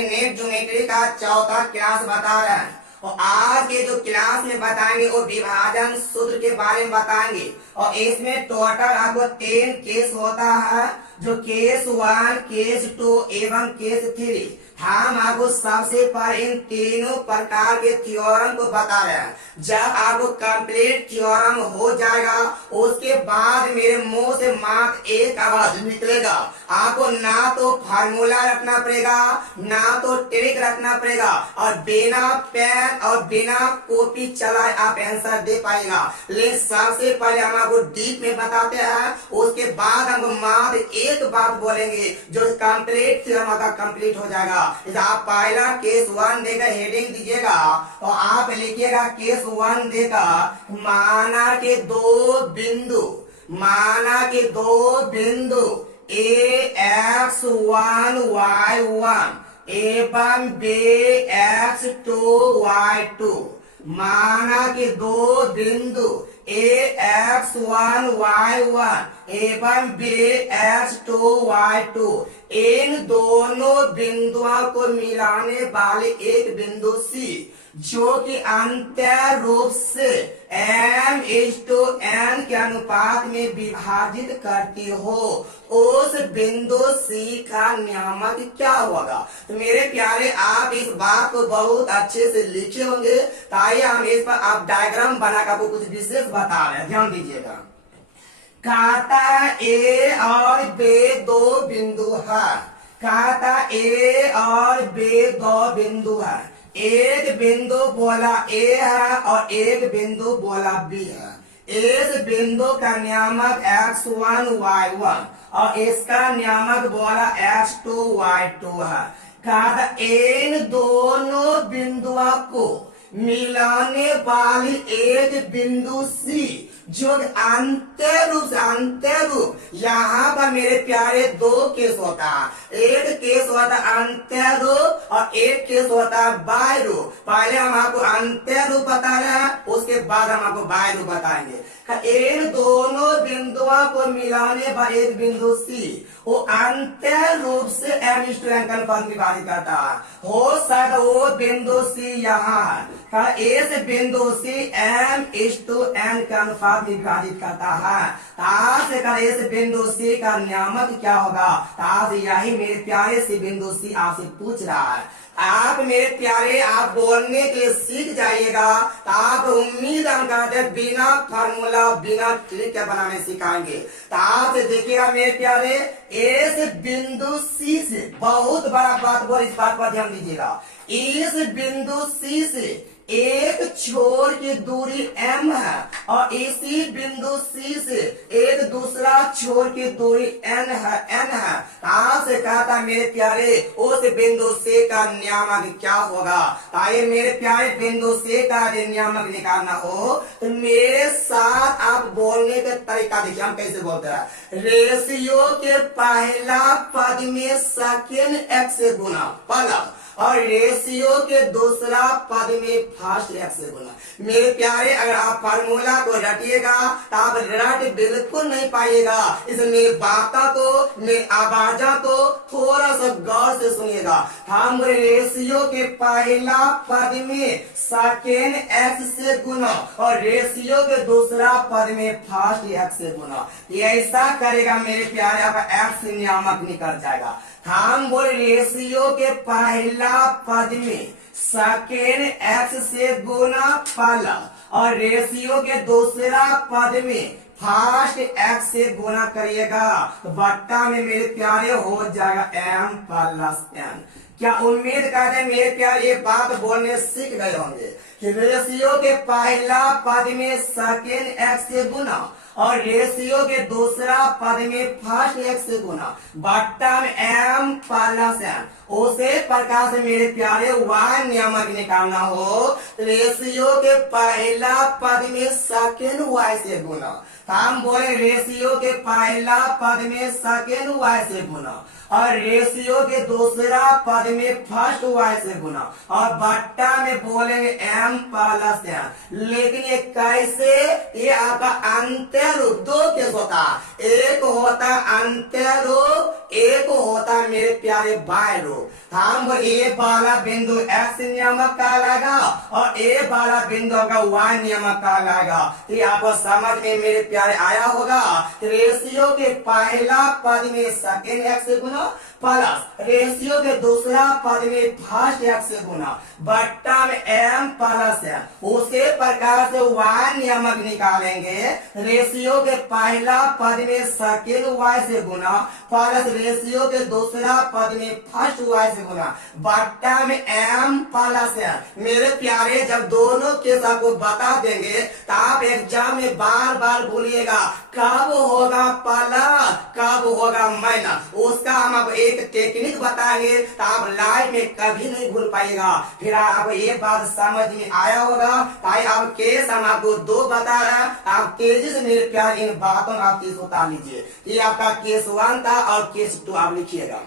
Coordinate geometry का चौथा class बता रहे हैं। और आज के जो क्लास में बताएंगे वो विभाजन सूत्र के बारे में बताएंगे। और इसमें टोटल आपको 10 केस होता है, जो केस 1, केस 2 एवं केस 3। हम आपको सबसे पहले इन तीनों प्रकार के थ्योरम को बता रहे हैं। जब आपको कंप्लीट थ्योरम हो जाएगा उसके बाद मेरे मुंह से मात्र एक आवाज निकलेगा। आपको ना तो फार्मूला रखना पड़ेगा ना तो ट्रिक रखना पड़ेगा, और बिना पेन और बिना कॉपी चलाए आप आंसर दे पाएगा। लेकिन सबसे पहले हम आपको डीप में बताते हैं, उसके बाद हम मात्र एक बात बोलेंगे जो कंप्लीट थ्योरम का कंप्लीट हो जाएगा। आप पहला केस 1 देगा, हेडिंग दीजिएगा और आप लिखिएगा केस 1 देगा माना के दो बिंदु x1 y1 एवं x2 y2। माना के दो बिंदु x1 y1 एवं x2 y2, इन दोनों बिंदुओं को मिलाने वाले एक बिंदु C जो कि अंतर रूप से m/n के अनुपात में विभाजित करती हो, उस बिंदु C का नियामक क्या होगा। तो मेरे प्यारे आप इस बात को बहुत अच्छे से लिखे होंगे, ताकि हम इस पर आप डायग्राम बनाकर आपको कुछ विशेष बता रहे हैं, ध्यान दीजिएगा। कहता A और B दो बिंदु है, कहता A और B दो बिंदु है। एक बिंदु बोला A है और एक बिंदु बोला B है। इस बिंदु का नियामक x1 y1 और इसका नियामक बोला x2 y2 है। कहता इन दोनों बिंदुओं को मिलाने वाली एक बिंदु C जो अंतर रूप, यहाँ पर मेरे प्यारे दो केस होता है। एक केस होता है अंतर रूप और एक केस होता है बाह्य रूप। पहले हम आपको अंतर रूप बता रहे हैं, उसके बाद हम आपको बाह्य रूप बताएंगे। इन दोनों बिंदुओं को मिलाने पर एक बिंदु C वो अंतर रूप से m/n का अनुपात विभाजित करता है। हो सकता वो बिंदु C यहाँ है, इस बिंदु C m/n का अनुपात विभाजित करता है। इस बिंदु C का नियामक क्या होगा, यही मेरे प्यारे से बिंदु C आपसे पूछ रहा है। आप मेरे प्यारे आप बोलने के लिए सीख जाइएगा, तो आप उम्मीद हम करते हैं बिना फार्मूला बिना ट्रिक के बनाने सिखाएंगे। तो आप देखिएगा मेरे प्यारे, इस बिंदु C से बहुत बड़ा बात बोल, इस बात पर ध्यान दीजिएगा। इस बिंदु C से एक छोर की दूरी m है और इसी बिंदु C से एक दूसरा छोर की दूरी n है। आपसे कहता मेरे प्यारे उस बिंदु C का नियामक क्या होगा। आइए मेरे प्यारे बिंदु C का नियामक निकालना हो तो मेरे साथ आप बोलने का तरीका देखिए, हम कैसे बोलते हैं। रेशियो के पहला पद में सेकेंड x से गुना पहला और रेशियो के दूसरा पद में फर्स्ट x से गुना। मेरे प्यारे अगर आप फार्मूला को रटिएगा तो आप रट बिल्कुल नहीं पाइएगा। इसलिए मेरी बातों को, मेरी आवाजों को थोड़ा सा गौर से सुनिएगा। हम रेशियो के पहला पद में सेकेंड x से गुना और रेशियो के दूसरा पद में फर्स्ट x से गुना। ऐसा करेगा मेरे प्यारे आपका x नियामक निकल जाएगा। हम बोल रेशियो के पहला पद में सेकेंड x से गुना पहला और रेशियो के दूसरा पद में फर्स्ट x से गुना करिएगा तो बट्टा में मेरे प्यारे हो जाएगा m+n। क्या उम्मीद करते हैं मेरे प्यारे ये बात बोलने सीख गए होंगे कि रेशियो के पहला पद में सेकेंड x से गुना और रेशियो के दूसरा पद में फर्स्ट x से गुना बट्टा में m+n। उसे प्रकार से मेरे प्यारे y नियामक निकालना हो रेशियो के पहला पद में सेकेंड y से गुना। हम बोले रेशियो के पहला पद में सेकेंड y से गुना और रेशियो के दूसरा पद में फर्स्ट y से गुना और बट्टा में बोलेंगे m+n। लेकिन ये कैसे, ये आपका अंतर रूप दो केस होता है। एक होता है अंतर रूप, एक होता है मेरे प्यारे बाय रूप। हम बोले ए वाला बिंदु x नियामक कहलाएगा और ए वाला बिंदु आपका y नियामक कहलाएगा। तो ये आपको समझ में मेरे प्यारे आया होगा। रेशियो के पहला पद में सेकेंड एक्स से गुना प्लस रेशियो के दूसरा पद में फर्स्ट एक्स से गुना बट्टा में m प्लस है। उसी प्रकार से y नियामक निकालेंगे। रेशियो के पहला पद में सेकेंड y से गुना प्लस रेशियो के दूसरा पद में फर्स्ट y से गुना बट्टा में m प्लस है। मेरे प्यारे जब दोनों केस आपको बता देंगे तो आप एग्जाम में बार बार बोलिएगा कब होगा प्लस कब होगा माइनस। उसका हम आपको एक टेक्निक बताएंगे तो आप लाइफ में कभी नहीं भूल पाएगा। फिर आपको ये बात समझ में आया होगा। ताकि आप केस हम आपको दो बता रहे हैं, आप तेजी से मेरे प्यार इन बातों में आप उतार लीजिए। ये आपका केस 1 था और केस 2 आप लिखिएगा।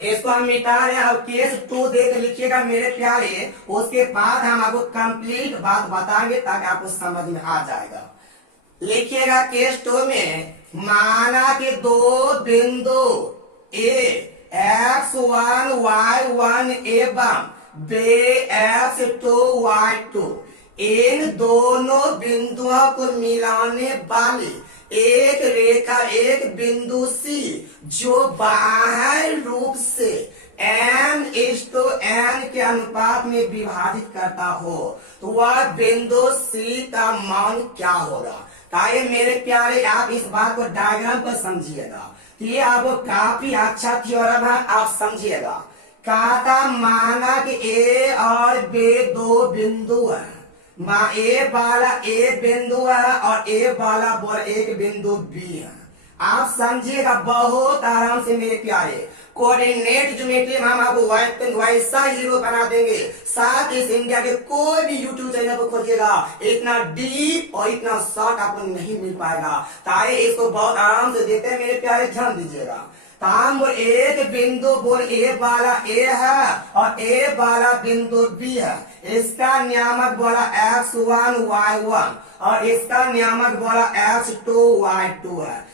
इसको हम मिटा रहे हैं और केस 2 देख लिखिएगा मेरे प्यारे। उसके बाद हम आपको कंप्लीट बात बताएंगे ताकि आपको समझ में आ जाएगा। लिखिएगा केस 2 में माना कि दो बिंदु ए x1 y1 एवं बे x2 y2 इन दोनों बिंदुओं को मिलाने वाली एक रेखा एक बिंदु सी जो बाह्य रूप से n:n के अनुपात में विभाजित करता हो तो वह बिंदु सी का मान क्या होगा। ताकि मेरे प्यारे आप इस बात को डायग्राम पर समझिएगा। ये आपको काफी अच्छा थ्योरम है, आप समझिएगा। कहता माना कि ए और बे दो बिंदु है। ए वाला ए बिंदु है और ए वाला एक बिंदु बी है। आप समझिएगा बहुत आराम से मेरे प्यारे। कोऑर्डिनेट ज्योमेट्री में हम आपको वैसा हीरो बना देंगे। साथ इस इंडिया के कोई भी यूट्यूब चैनल को खोजिएगा इतना डीप और इतना शॉर्ट आपको नहीं मिल पाएगा। ताकि इसको बहुत आराम से देखते हैं मेरे प्यारे, ध्यान दीजिएगा। तो हम एक बिंदु बोल ए वाला ए है और ए वाला बिंदु बी है। इसका नियामक बोला x1 y1 और इसका नियामक बोला x2 y2 है।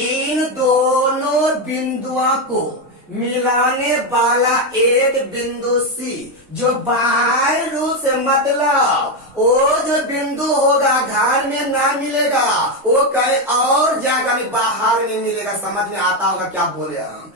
इन दोनों बिंदुओं को मिलाने वाला एक बिंदु सी जो बाहर रूप से मतलब वो जो बिंदु होगा घर में ना मिलेगा, वो कहीं और जगह बाहर में मिलेगा। समझ में आता होगा क्या बोले हम।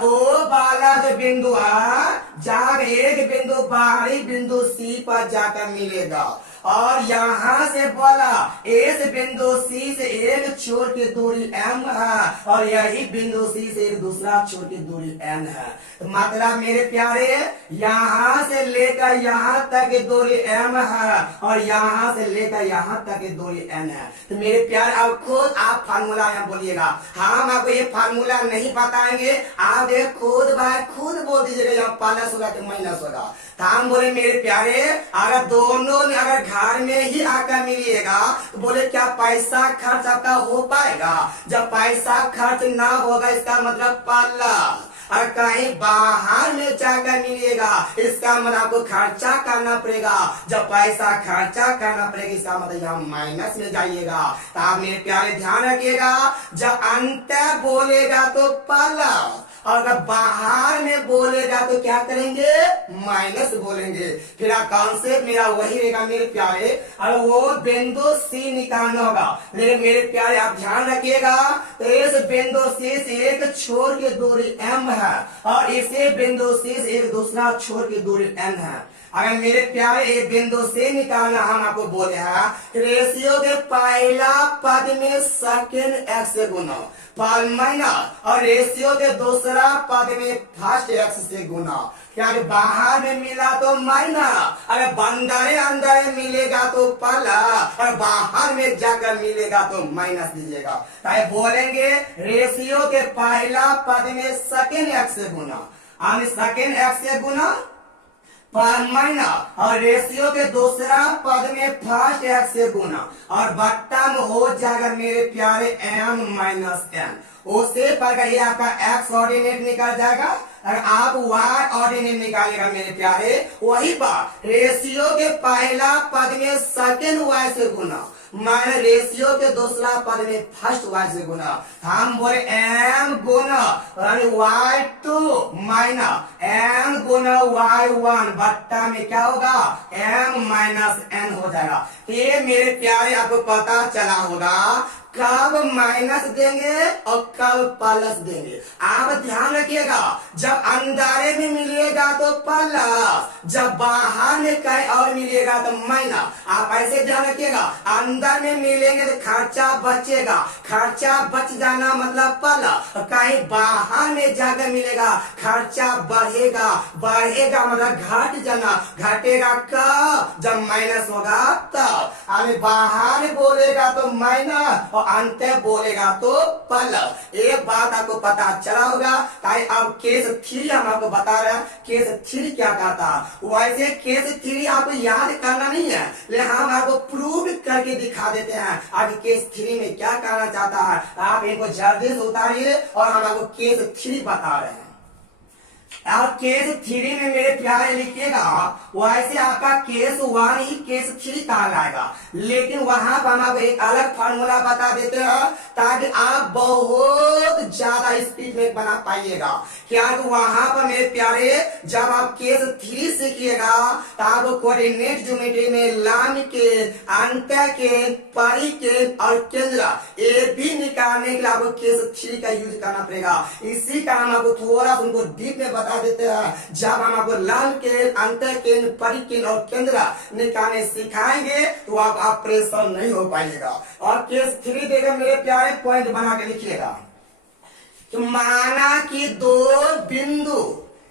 वो वाला जो बिंदु है जहाँ एक बिंदु बाहरी बिंदु सी पर जाकर मिलेगा और यहाँ से बोला इस बिंदु सी से एक छोर की दूरी m है और यही बिंदु सी से एक दूसरा छोर की दूरी n है। तो मतलब मेरे प्यारे यहाँ से लेकर यहाँ तक की दूरी m है और यहाँ से लेकर यहाँ तक की दूरी n है। तो मेरे प्यारे अब खुद आप फार्मूला यहाँ बोलिएगा। हम आपको ये फार्मूला नहीं बताएंगे, आप खुद बाय खुद बोल दीजिएगा यहाँ प्लस होगा कि माइनस होगा। तो हम बोले मेरे प्यारे अगर दोनों ने अगर घर में ही आकर मिलिएगा तो बोले क्या पैसा खर्च आपका हो पाएगा। जब पैसा खर्च ना होगा इसका मतलब प्लस। और कहीं बाहर में जाकर मिलिएगा इसका मतलब आपको खर्चा करना पड़ेगा। जब पैसा खर्चा करना पड़ेगा इसका मतलब यहाँ माइनस में जाइएगा। तो आप मेरे प्यारे ध्यान रखिएगा जब अंत बोलेगा तो प्लस और अगर बाहर में बोलेगा तो क्या करेंगे माइनस बोलेंगे। फिर कॉन्सेप्ट मेरा वही रहेगा मेरे प्यारे। और वो बिंदु सी निकालना होगा। लेकिन मेरे प्यारे आप ध्यान रखिएगा तो इस बिंदु सी से एक छोर की दूरी m है और इसे बिंदु सी से एक दूसरा छोर की दूरी n है। अगर मेरे प्यारे एक बिंदु से निकालना हम आपको बोले हैं रेशियो के पहला पद में सेकेंड एक्स से गुना माइनस और रेशियो के दूसरा पद में फर्स्ट एक्स से गुना। क्या बाहर में मिला तो माइनस, अगर बंदरे अंदर मिलेगा तो प्लस और बाहर में जाकर मिलेगा तो माइनस दीजिएगा। ताकि बोलेंगे रेशियो के पहला पद में सेकेंड एक्स से गुना और सेकेंड एक्स से गुना माइनस और रेशियो के दूसरा पद में फर्स्ट एक्स से गुना और बट्टा में हो जाएगा मेरे प्यारे m माइनस n। उससे पर ये आपका x ऑर्डिनेट निकल जाएगा। अगर आप y ऑर्डिनेट निकालेगा मेरे प्यारे वही बात रेशियो के पहला पद में सेकेंड y से गुना माइनस रेशियो के दूसरा पद में फर्स्ट वाई से गुना। हम बोले m गुना y2 माइनस m गुना y1 बट्टा में क्या होगा m माइनस n हो जाएगा। ये मेरे प्यारे आपको पता चला होगा कब माइनस देंगे और कब प्लस देंगे। आप ध्यान रखिएगा, जब अंदर में मिलेगा तो प्लस, जब बाहर में कहीं और मिलेगा तो माइनस। आप ऐसे ध्यान रखिएगा, अंदर में मिलेंगे तो खर्चा बचेगा, खर्चा बच जाना मतलब प्लस, कहीं बाहर में जाकर मिलेगा खर्चा बढ़ेगा, बढ़ेगा मतलब घट जाना, घटेगा कब जब माइनस होगा तब। अरे बाहर बोलेगा तो माइनस और अंत बोलेगा तो प्लस। एक बात आपको पता चला होगा। ताकि अब केस 3 हम आपको बता रहे हैं, केस 3 क्या कहता है। वैसे केस 3 आपको याद करना नहीं है, लेकिन हम आपको प्रूव करके दिखा देते हैं आगे केस 3 में क्या कहना चाहता है। आप इनको जल्दी से उतारिए और हम आपको केस 3 बता रहे हैं। और केस 3 में मेरे प्यारे लिखिएगा, वैसे आपका केस 1 ही केस 3 कहा जाएगा, लेकिन वहां पर हम आपको एक अलग फार्मूला बता देते हैं ताकि आप बहुत ज्यादा स्पीड में बना पाइएगा। क्या तो वहां पर मेरे प्यारे जब आप केस 3 सीखिएगा तो आपको कोऑर्डिनेट ज्योमेट्री में लाइन के, अंत के, परिकेंद्र और केंद्र ये भी निकालने के लिए आपको केस 3 का यूज करना पड़ेगा। इसी का हम आपको थोड़ा सा उनको डीप में बता देते हैं। जब हम आपको लाइन के, अंत के, परिकेंद्र और केंद्र निकालने सिखाएंगे तो आप ऑपरेशन नहीं हो पाइएगा। और केस 3 देगा मेरे प्यारे पॉइंट बना के लिखिएगा कि माना कि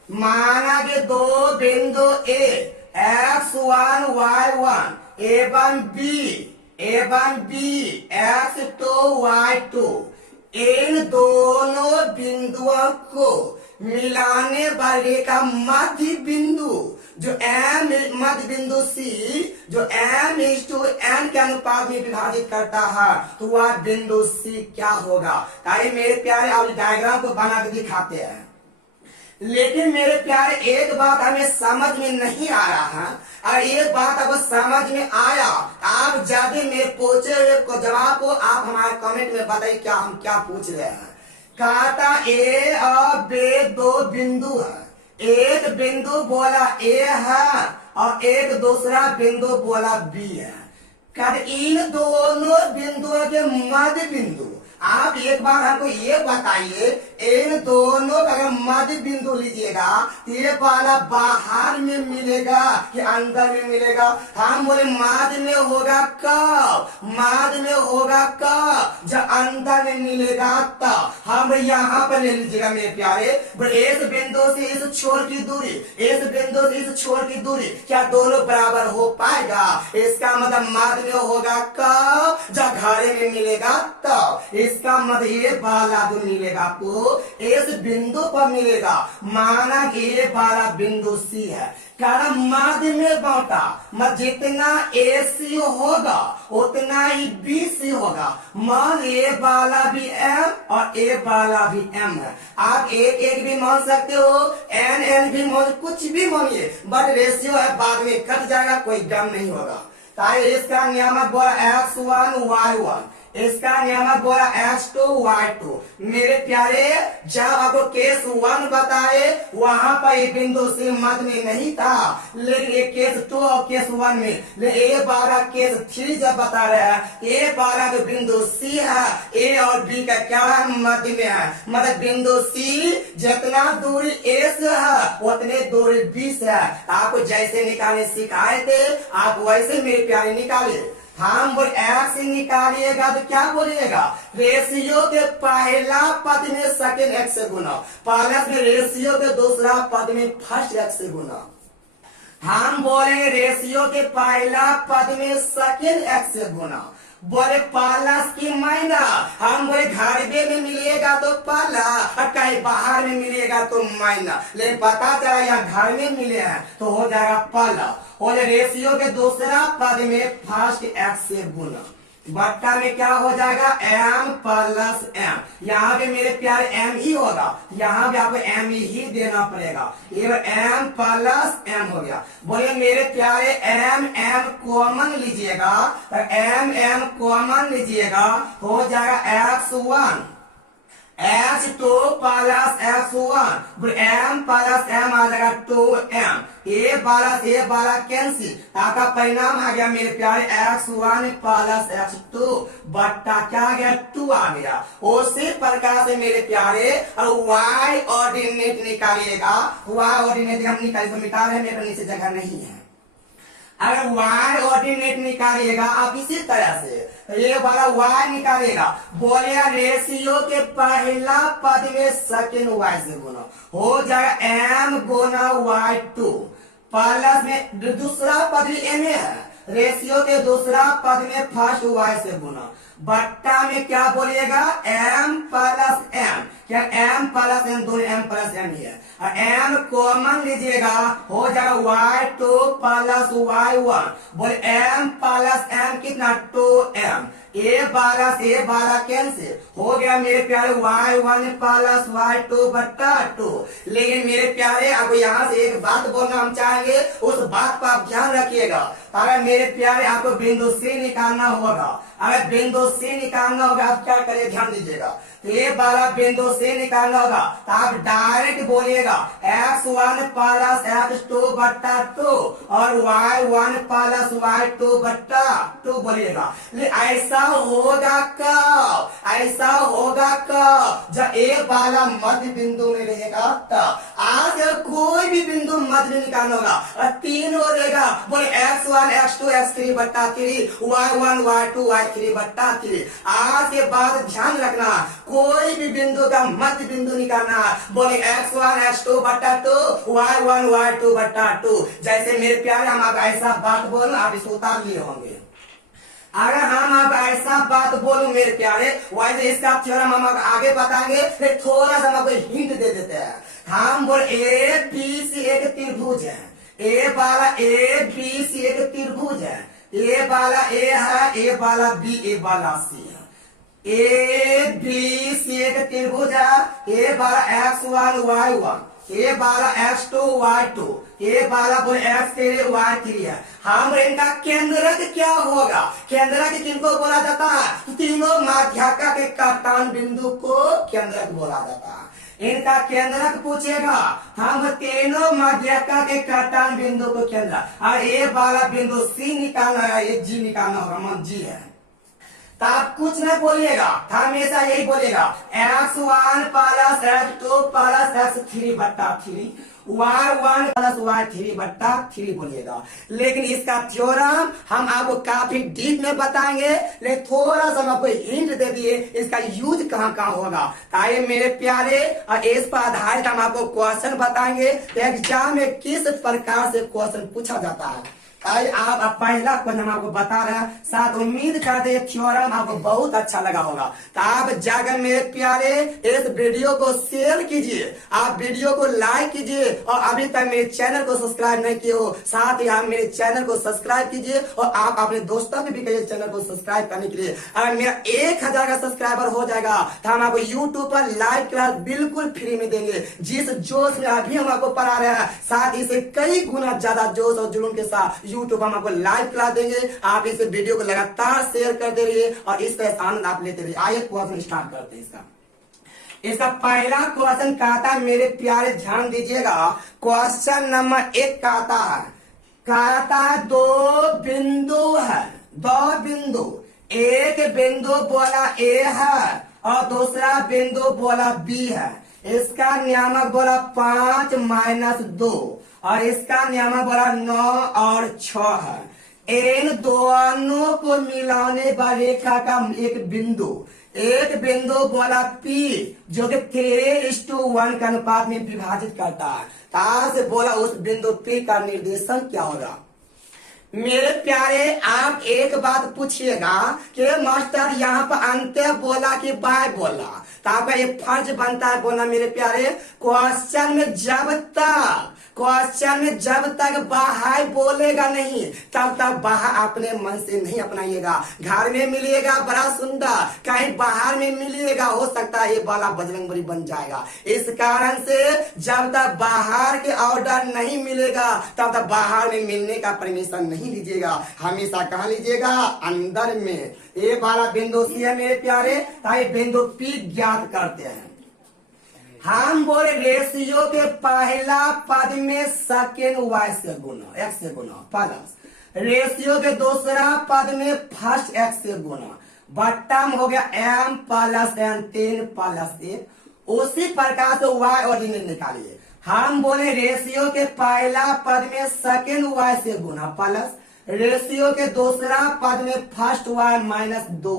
माना कि दो बिंदु ए x1 y1 एवं b x2 y2 इन दोनों बिंदुओं को मिलाने वाले का मध्य बिंदु जो m मध्य बिंदु C जो m:n के अनुपात में विभाजित करता है तो वह बिंदु C क्या होगा। ताकि मेरे प्यारे आप डायग्राम को बना के दिखाते हैं। लेकिन मेरे प्यारे एक बात हमें समझ में नहीं आ रहा है, और एक बात अब समझ में आया आप ज्यादा मेरे पूछे हुए जवाब को आप हमारे कमेंट में बताइए क्या हम क्या पूछ रहे हैं। कहता ए और बी दो बिंदु है, एक बिंदु बोला ए है और एक दूसरा बिंदु बोला बी है। कहते इन दोनों बिंदुओं के मध्य बिंदु, आप एक बार हमको ये बताइए इन दोनों का अगर मध्य बिंदु लीजिएगा तो ये वाला बाहर में मिलेगा कि अंदर में मिलेगा। हम बोले मध्य में होगा कब, मध्य में होगा कब जब अंदर में मिलेगा तब। हम यहाँ पर ले लीजिएगा मेरे प्यारे, इस बिंदु से इस छोर की दूरी, इस बिंदु से इस छोर की दूरी क्या दोनों बराबर हो पाएगा। इसका मतलब मध्य में होगा कब जब घरे में मिलेगा तब। इसका मतलब ये वाला जो मिलेगा आपको इस बिंदु पर मिलेगा। माना कि ये वाला बिंदु सी है, कारण मध्य में बांटा मत जितना AC होगा उतना ही BC होगा। मान ए वाला भी M और ए वाला भी M है। आप एक एक भी मान सकते हो, n भी मान, कुछ भी मानिए, बट रेशियो है बाद में कट जाएगा, कोई गम नहीं होगा। ताकि इसका नियामक बोला x1 y1, इसका नियामक बोला x2 y2। मेरे प्यारे जब आपको केस 1 बताए वहां पर ये बिंदु C मध्य में नहीं था, लेकिन ये केस 2 और केस 1 में, लेकिन A12 केस 3 जब बता रहे हैं A12 जो बिंदु C है A और B का क्या है मध्य में है। मतलब बिंदु C जितना दूरी A से है उतने दूरी B से है। आपको जैसे निकालने सिखाए थे आप वैसे मेरे प्यारे निकाले। हम बोल x निकालिएगा तो क्या बोलिएगा, रेशियो के पहला पद में सेकंड x से गुना, प्लस में रेशियो के दूसरा पद में फर्स्ट x से गुना। हम बोले रेशियो के पहला पद में सेकंड x से गुना, बोले प्लस की माइनस। हम बोले घरबे में मिलेगा तो प्लस और कहीं बाहर में मिलेगा तो माइनस, लेकिन पता चला यहाँ घर में मिले हैं तो हो जाएगा प्लस। और रेशियो के दूसरा पद में फर्स्ट x से गुना। बट्टा में क्या हो जाएगा m प्लस m। यहाँ पे मेरे प्यारे m ही होगा, यहाँ पे आपको m ही देना पड़ेगा। ये m प्लस m हो गया। बोलिए मेरे प्यारे m कॉमन लीजिएगा, तो m कॉमन लीजिएगा, हो जाएगा x1 x2 plus x1, m plus m आ जाएगा 2m। ए वाला कैंसिल, आपका परिणाम आ गया मेरे प्यारे x1 प्लस x2 बट्टा क्या आ गया 2 आ गया। उसी प्रकार से मेरे प्यारे और y ऑर्डिनेट निकालिएगा, y ऑर्डिनेट हम निकालिए तो मिटा रहे, मेरे नीचे जगह नहीं है। अगर y ऑर्डिनेट निकालिएगा आप इसी तरह से, ये वाला y निकालेगा, बोलेगा रेशियो के पहला पद में सेकेंड y से गुना, हो जाएगा m गुना y2 प्लस में दूसरा पद भी m है, रेशियो के दूसरा पद में फर्स्ट y से गुना, बट्टा में क्या बोलिएगा m प्लस m, क्या m प्लस m, दो m प्लस m ही है, m कॉमन लीजिएगा, हो जाएगा y2 प्लस y1, बोले m प्लस m कितना 2m। ए वाला कैंसिल, हो गया मेरे प्यारे y1 प्लस y2 बट्टा 2। लेकिन मेरे प्यारे आपको यहाँ से एक बात बोलना हम चाहेंगे, उस बात को आप ध्यान रखिएगा। अगर मेरे प्यारे आपको बिंदु C निकालना होगा, अगर बिंदु C निकालना होगा आप क्या करिए ध्यान दीजिएगा, ये वाला बिंदु C निकालना होगा तो आप डायरेक्ट बोलिएगा x1 प्लस x2 बट्टा 2 और y1 प्लस y2 बट्टा 2 बोलिएगा। ऐसा होगा कब, ऐसा होगा कब जब ए वाला मध्य बिंदु में रहेगा तब। आज कोई भी बिंदु मध्य में निकालना होगा और तीन हो रहेगा, बोले x1 x2 x3 बट्टा 3, y1 y2 y3 बट्टा 3। आज के बाद ध्यान रखना कोई भी बिंदु का मध्य बिंदु निकालना, बोले x1 x2 बट्टा 2 y1 y2 बट्टा 2। जैसे मेरे प्यारे हम आप ऐसा बात बोलो आप इसको उतार लिए होंगे। अगर हम आप ऐसा बात बोलूं मेरे प्यारे, वैसे इसका थ्योरम हम आगे बताएंगे, फिर थोड़ा सा हम आपको हिंट दे देते हैं। हम बोल ए बी सी एक त्रिभुज है, ए वाला ए बी सी एक त्रिभुज है, ए वाला ए है, ए वाला बी, ए वाला सी है। ए बी सी एक त्रिभुज है, ए वाला x1 y1, ए वाला x2 y2, ए वाला बोले x3 y3 है। हम इनका केंद्रक क्या होगा, केंद्रक किनको बोला जाता है, तीनों माध्यका के काटान बिंदु को केंद्रक बोला जाता है। इनका केंद्रक पूछेगा, हम तीनों माध्यका के काटान बिंदु को केंद्र, और ए वाला बिंदु C निकालना है, ये G निकालना होगा, मन G है। तो आप कुछ नहीं बोलिएगा, हमेशा यही बोलेगा x1 plus x2 plus x3 बट्टा 3, y1 प्लस y3 बट्टा 3 बोलिएगा। लेकिन इसका थ्योरम हम आपको काफी डीप में बताएंगे, लेकिन थोड़ा सा हम आपको हिंट दे दिए इसका यूज कहाँ कहाँ होगा। ताकि मेरे प्यारे और इस पर आधारित हम आपको क्वेश्चन बताएंगे एग्जाम में किस प्रकार से क्वेश्चन पूछा जाता है। आप पहला क्वेश्चन हम आपको बता रहे हैं, साथ उम्मीद करते हैं थ्योरम आपको बहुत अच्छा लगा होगा। तो आप जाकर मेरे प्यारे इस वीडियो को शेयर कीजिए, आप वीडियो को लाइक कीजिए, और अभी तक मेरे चैनल को सब्सक्राइब नहीं किए हो, साथ ही आप मेरे चैनल को सब्सक्राइब कीजिए, और आप अपने दोस्तों को भी कहिए चैनल को सब्सक्राइब करने के लिए। अगर मेरा 1000 का सब्सक्राइबर हो जाएगा तो हम आपको यूट्यूब पर लाइव क्लास बिल्कुल फ्री में देंगे। जिस जोश में अभी हम आपको पढ़ा रहे हैं, साथ ही से कई गुना ज्यादा जोश और जुनून के साथ यूट्यूब हम आपको लाइव क्लास देंगे। आप इस वीडियो को लगातार शेयर करते रहिए और इस तरह आनंद आप लेते रहिए। आइए क्वेश्चन स्टार्ट करते हैं। इसका पहला क्वेश्चन कहता है, मेरे प्यारे ध्यान दीजिएगा, क्वेश्चन नंबर 1 कहता है दो बिंदु है, दो बिंदु, एक बिंदु बोला A है और दूसरा बिंदु बोला B है। इसका नियामक बोला 5 - 2 और इसका नियामक बोला 9 और 6 है। इन दोनों को मिलाने वाली रेखा का एक बिंदु बोला P जो कि 3:1 के अनुपात में विभाजित करता है। तार से बोला उस बिंदु P का निर्देशन क्या होगा। मेरे प्यारे आप एक बात पूछिएगा कि मास्टर यहाँ पर अंत्य बोला कि बाय बोला, तो आपका ये फर्ज बनता है बोलना मेरे प्यारे, क्वेश्चन में जब तक क्वेश्चन में जब तक बाहाय बोलेगा नहीं तब तक बाहा अपने मन से नहीं अपनाइएगा। घर में मिलिएगा बड़ा सुंदर, कहीं बाहर में मिलिएगा हो सकता है ये वाला बजरंगबली बन जाएगा। इस कारण से जब तक बाहर के ऑर्डर नहीं मिलेगा तब तक बाहर में मिलने का परमिशन नहीं लीजिएगा। हमेशा कहाँ लीजिएगा? अंदर में। ये वाला बिंदु सी है मेरे प्यारे, ताकि बिंदु पी ज्ञात करते हैं। हम बोले रेशियो के पहला पद में सेकेंड वाई से गुना, एक्स से गुना, प्लस रेशियो के दूसरा पद में फर्स्ट एक्स से गुना, बट्टा में हो गया एम प्लस एन 3 प्लस 1। उसी प्रकार से वाई ऑर्डिनल निकालिए। हम बोले रेशियो के पहला पद में सेकेंड वाई से गुना, प्लस रेशियो के दूसरा पद में फर्स्ट वाई माइनस 2,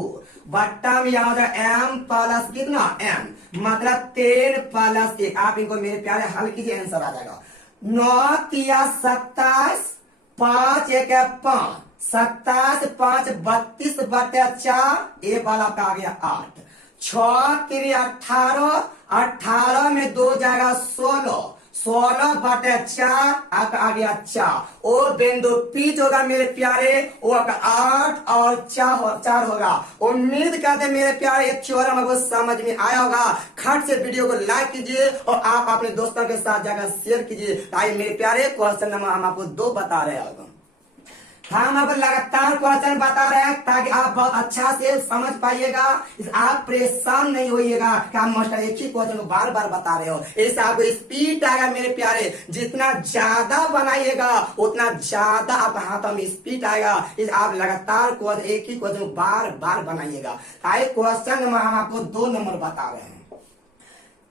बट्टा में यहाँ एम प्लस कितना एम, मतलब 3 प्लस 1। आप इनको मेरे प्यारे हल कीजिए, आंसर आ जाएगा 9 तिया 27, 5 1 5, 27 5 32 बटे 4, ये वाला का आ गया 8, 6 3 18, 18 में 2 जाएगा 16, 16 बटे 4 आपका आ गया 4। और बिंदु पी जो होगा मेरे प्यारे वो आपका 8 और 4 होगा। उम्मीद करते हैं मेरे प्यारे ये थ्योरम आपको समझ में आया होगा। खट से वीडियो को लाइक कीजिए और आप अपने दोस्तों के साथ जाकर शेयर कीजिए। ताकि मेरे प्यारे क्वेश्चन नंबर हम आपको 2 बता रहे हैं, हम आपको लगातार क्वेश्चन बता रहे हैं ताकि आप बहुत अच्छा से समझ पाइएगा। आप परेशान नहीं होइएगा कि आप मास्टर एक ही क्वेश्चन को बार बार बता रहे हो। इससे आपको स्पीड आएगा मेरे प्यारे। जितना ज्यादा बनाइएगा उतना ज्यादा आप हाथों में स्पीड आएगा। इस आप लगातार क्वेश्चन एक ही क्वेश्चन को बार बार बनाइएगा। क्वेश्चन नंबर हम आपको 2 नंबर बता रहे हैं।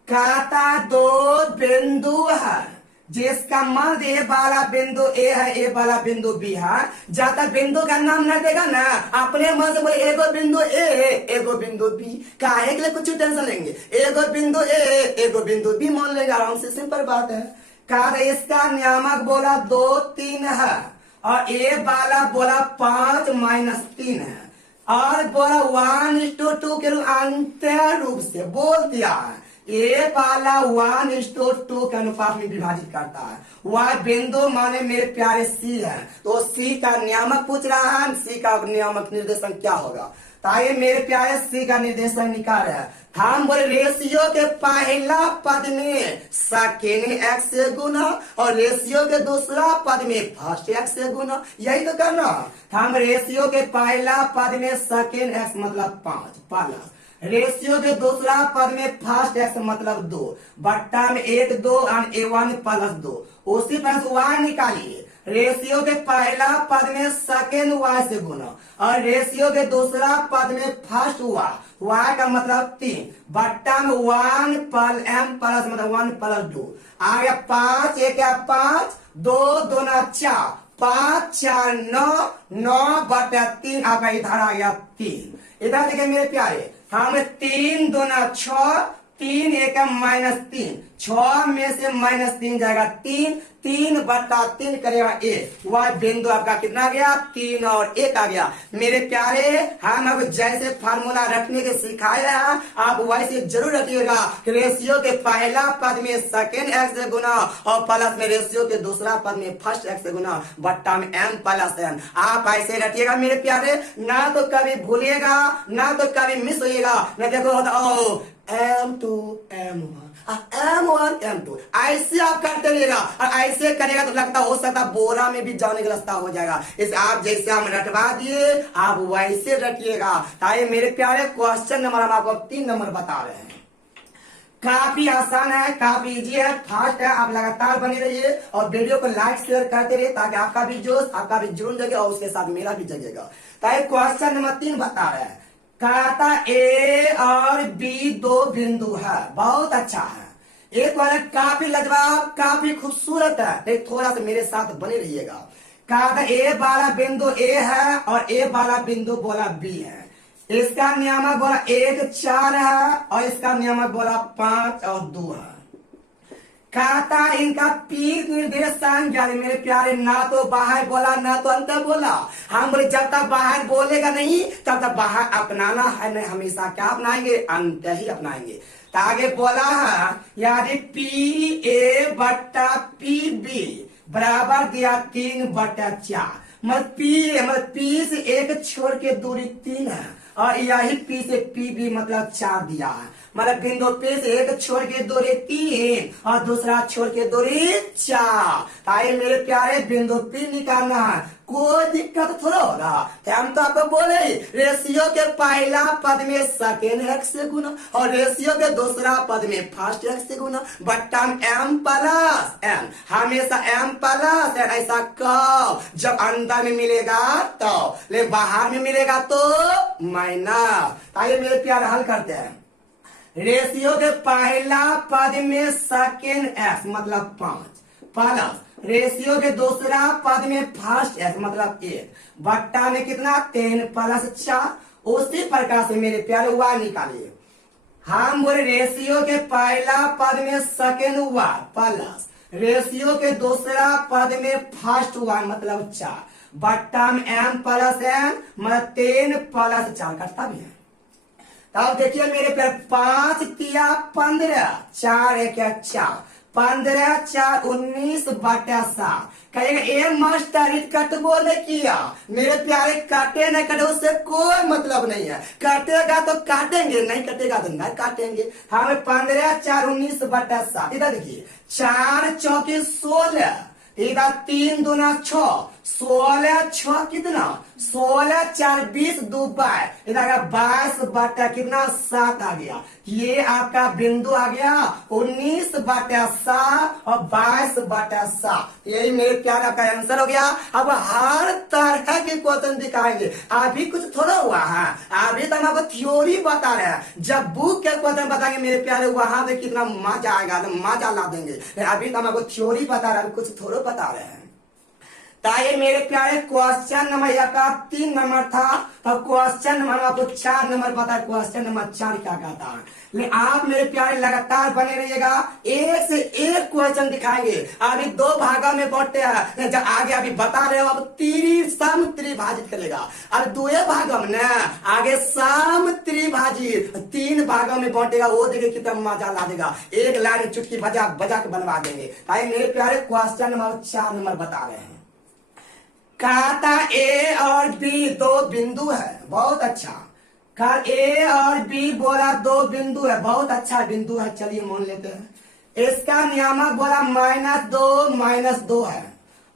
कहता 2 बिंदु है जिसका मान ए वाला बिंदु ए है, ए वाला बिंदु बी है। जब तक बिंदु का नाम न देगा ना अपने मन से बोले एगो बिंदु ए एगो बिंदु बी, काहे के लिए कुछ टेंशन लेंगे? एगो बिंदु ए एगो बिंदु बी मान लेंगे, आराम से, सिंपल बात है। कहा इसका नियामक बोला 2 3 है और ए वाला बोला 5 माइनस 3 है और बोला 1:2 के अंतर रूप से बोल दिया है। ए वाला 1:2 के अनुपात में विभाजित करता है। वह बिंदु माने मेरे प्यारे सी है, तो सी का नियामक पूछ रहा है। सी का नियामक निर्देशन क्या होगा? ताकि मेरे प्यारे सी का निर्देशन निकाल रहे हैं। हम बोले रेशियो के पहला पद में सेकेंड एक्स से गुना और रेशियो के दूसरा पद में फर्स्ट एक्स से गुना, यही तो करना। हम रेशियो के पहला पद में सेकेंड एक्स मतलब 5 प्लस रेशियो के दूसरा पद में फर्स्ट एक्स मतलब 2, बट्टा में 1 2 और A1 प्लस 2। उसी पर वाई निकालिए। रेशियो के पहला पद में सेकेंड वाई से गुना और रेशियो के दूसरा पद में फर्स्ट वाई का मतलब 3, बट्टा में 1 प्लस m प्लस मतलब 1 प्लस 2 आ गया 5 1 5 2 2 4, 5 4 9, 9 बटा 3 आपका इधर आ गया 3। इधर देखिए मेरे प्यारे, हम 3 2 6, 3 1 -3, 6 में से -3 जाएगा 3, 3 बटा 3 करेगा 1। वह बिंदु आपका कितना गया? 3 और 1 आ गया। मेरे प्यारे हम अब जैसे फार्मूला रखने के सिखाया है आप वैसे जरूर रखिएगा। रेशियो के पहला पद में सेकेंड एक्स से गुना और प्लस में रेशियो के दूसरा पद में फर्स्ट एक्स से गुना, बट्टा में m प्लस n। आप ऐसे रखिएगा मेरे प्यारे, ना तो कभी भूलिएगा ना तो कभी मिस होइएगा। ना देखो M2 M1 M1 M2 ऐसे आप करते रहिएगा और ऐसे करेगा तो लगता हो सकता बोरा में भी जाने का रास्ता हो जाएगा। इस आप जैसे हम रटवा दिए आप वैसे रखिएगा। ताकि मेरे प्यारे क्वेश्चन नंबर हम आपको 3 नंबर बता रहे हैं। काफी आसान है, काफी इजी है, फास्ट है। आप लगातार बने रहिए और वीडियो को लाइक शेयर करते रहिए ताकि आपका भी जोश आपका भी जुनून जगे और उसके साथ मेरा भी जगेगा। ताकि क्वेश्चन नंबर 3 बता रहे हैं। कहता ए और बी 2 बिंदु है, बहुत अच्छा है। एक वाला काफी लाजवाब काफी खूबसूरत है, लेकिन थोड़ा सा मेरे साथ बने रहिएगा। कहता ए वाला बिंदु ए है और ए वाला बिंदु बोला बी है। इसका नियामक बोला 1 4 है और इसका नियामक बोला 5 और 2 है। कहता इनका पीर निर्देशांक ज्ञान। मेरे प्यारे ना तो बाहर बोला ना तो अंदर बोला। हम बोले जब तक बाहर बोलेगा नहीं तब तक बाहर अपनाना है नहीं, हमेशा क्या अपनाएंगे? अंतर ही अपनाएंगे। तो आगे बोला है यदि पी ए बट्टा पी बी बराबर दिया 3/4, मतलब पी से एक छोर के दूरी 3 है और यही पी से पी बी मतलब 4 दिया है। मतलब बिंदु पे से एक छोर के दूरी 3 और दूसरा छोर के दूरी 4। ताकि मेरे प्यारे बिंदु पी निकालना है, कोई दिक्कत थोड़ा होगा। हम तो आपको बोले रेशियो के पहला पद में सेकेंड एक्स से गुना और रेशियो के दूसरा पद में फर्स्ट एक्स से गुना, बट्टा एम प्लस एन, हमेशा एम प्लस एन। ऐसा कब? जब अंदर में मिलेगा तो, ले बाहर में मिलेगा तो माइनस। आइए मेरे प्यारे हल करते हैं। रेशियो के पहला पद में सेकेंड एक्स मतलब 5 प्लस रेशियो के दूसरा पद में फर्स्ट एक्स मतलब 1 बट्टा में कितना 3 प्लस 4। उसी प्रकार से मेरे प्यारे वाई निकालिए। हम बोले रेशियो के पहला पद में सेकेंड वाई प्लस रेशियो के दूसरा पद में फर्स्ट वाई मतलब 4 बट्टा में एम प्लस एन मतलब 3 प्लस 4 कटता भी है। अब देखिए मेरे पे 5 तिया 15, 4 एक 4, 15 4 19/7। कहेगा ए मास्टर कट बोले किया। मेरे प्यारे काटे न कटे उससे कोई मतलब नहीं है, काटेगा तो काटेंगे, नहीं कटेगा तो नहीं काटेंगे। हमें 15 4 19/7। इधर देखिए 4 चौके 16, इधर 3 दूना 6, 16 6 कितना 16 4 20 2 22, इधर 22 कितना 7 आ गया। ये आपका बिंदु आ गया 19/7 और 22/7। यही मेरे प्यारा का आंसर हो गया। अब हर तरह के क्वेश्चन दिखाएंगे, अभी कुछ थोड़ा हुआ है, अभी तो हम आपको थ्योरी बता रहे हैं। जब बुक के क्वेश्चन बताएंगे मेरे प्यारे वहां पे कितना मजा आएगा, तो मजा ला देंगे। अभी तो हम आपको थ्योरी बता रहे हैं, कुछ थोड़ा बता रहे हैं। ताकि मेरे प्यारे क्वेश्चन नंबर का 3 नंबर था, तो क्वेश्चन नंबर आपको 4 नंबर पता है। क्वेश्चन नंबर 4 क्या कहता है, लेकिन आप मेरे प्यारे लगातार बने रहिएगा, एक से एक क्वेश्चन दिखाएंगे। अभी 2 भागों में बांटते हैं, जब आगे अभी बता रहे हो, अब सम त्रिभाजित करेगा। अब 2 भागों में ना आगे सम त्रिभाजित 3 भागों में बांटेगा। वो देखिए कितना मजा ला देगा, एक लाइन चुटकी बजा बजा के बनवा देंगे। ताकि मेरे प्यारे क्वेश्चन नंबर 4 नंबर बता रहे हैं। कहता ए और बी 2 बिंदु है, बहुत अच्छा। ए और बी बोला 2 बिंदु है, बहुत अच्छा बिंदु है, चलिए मान लेते हैं। इसका नियामक बोला -2 है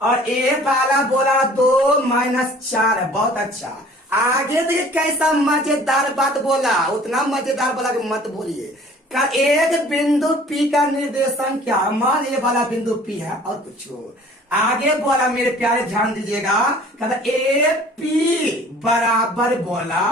और ए वाला बोला 2 -4 है, बहुत अच्छा। आगे देखिए कैसा मजेदार बात बोला, उतना मजेदार बोला कि मत बोलिए। का एक बिंदु पी का निर्देशन क्या, मान ये वाला बिंदु पी है और कुछ आगे बोला मेरे प्यारे ध्यान दीजिएगा। कहता ए पी बराबर बोला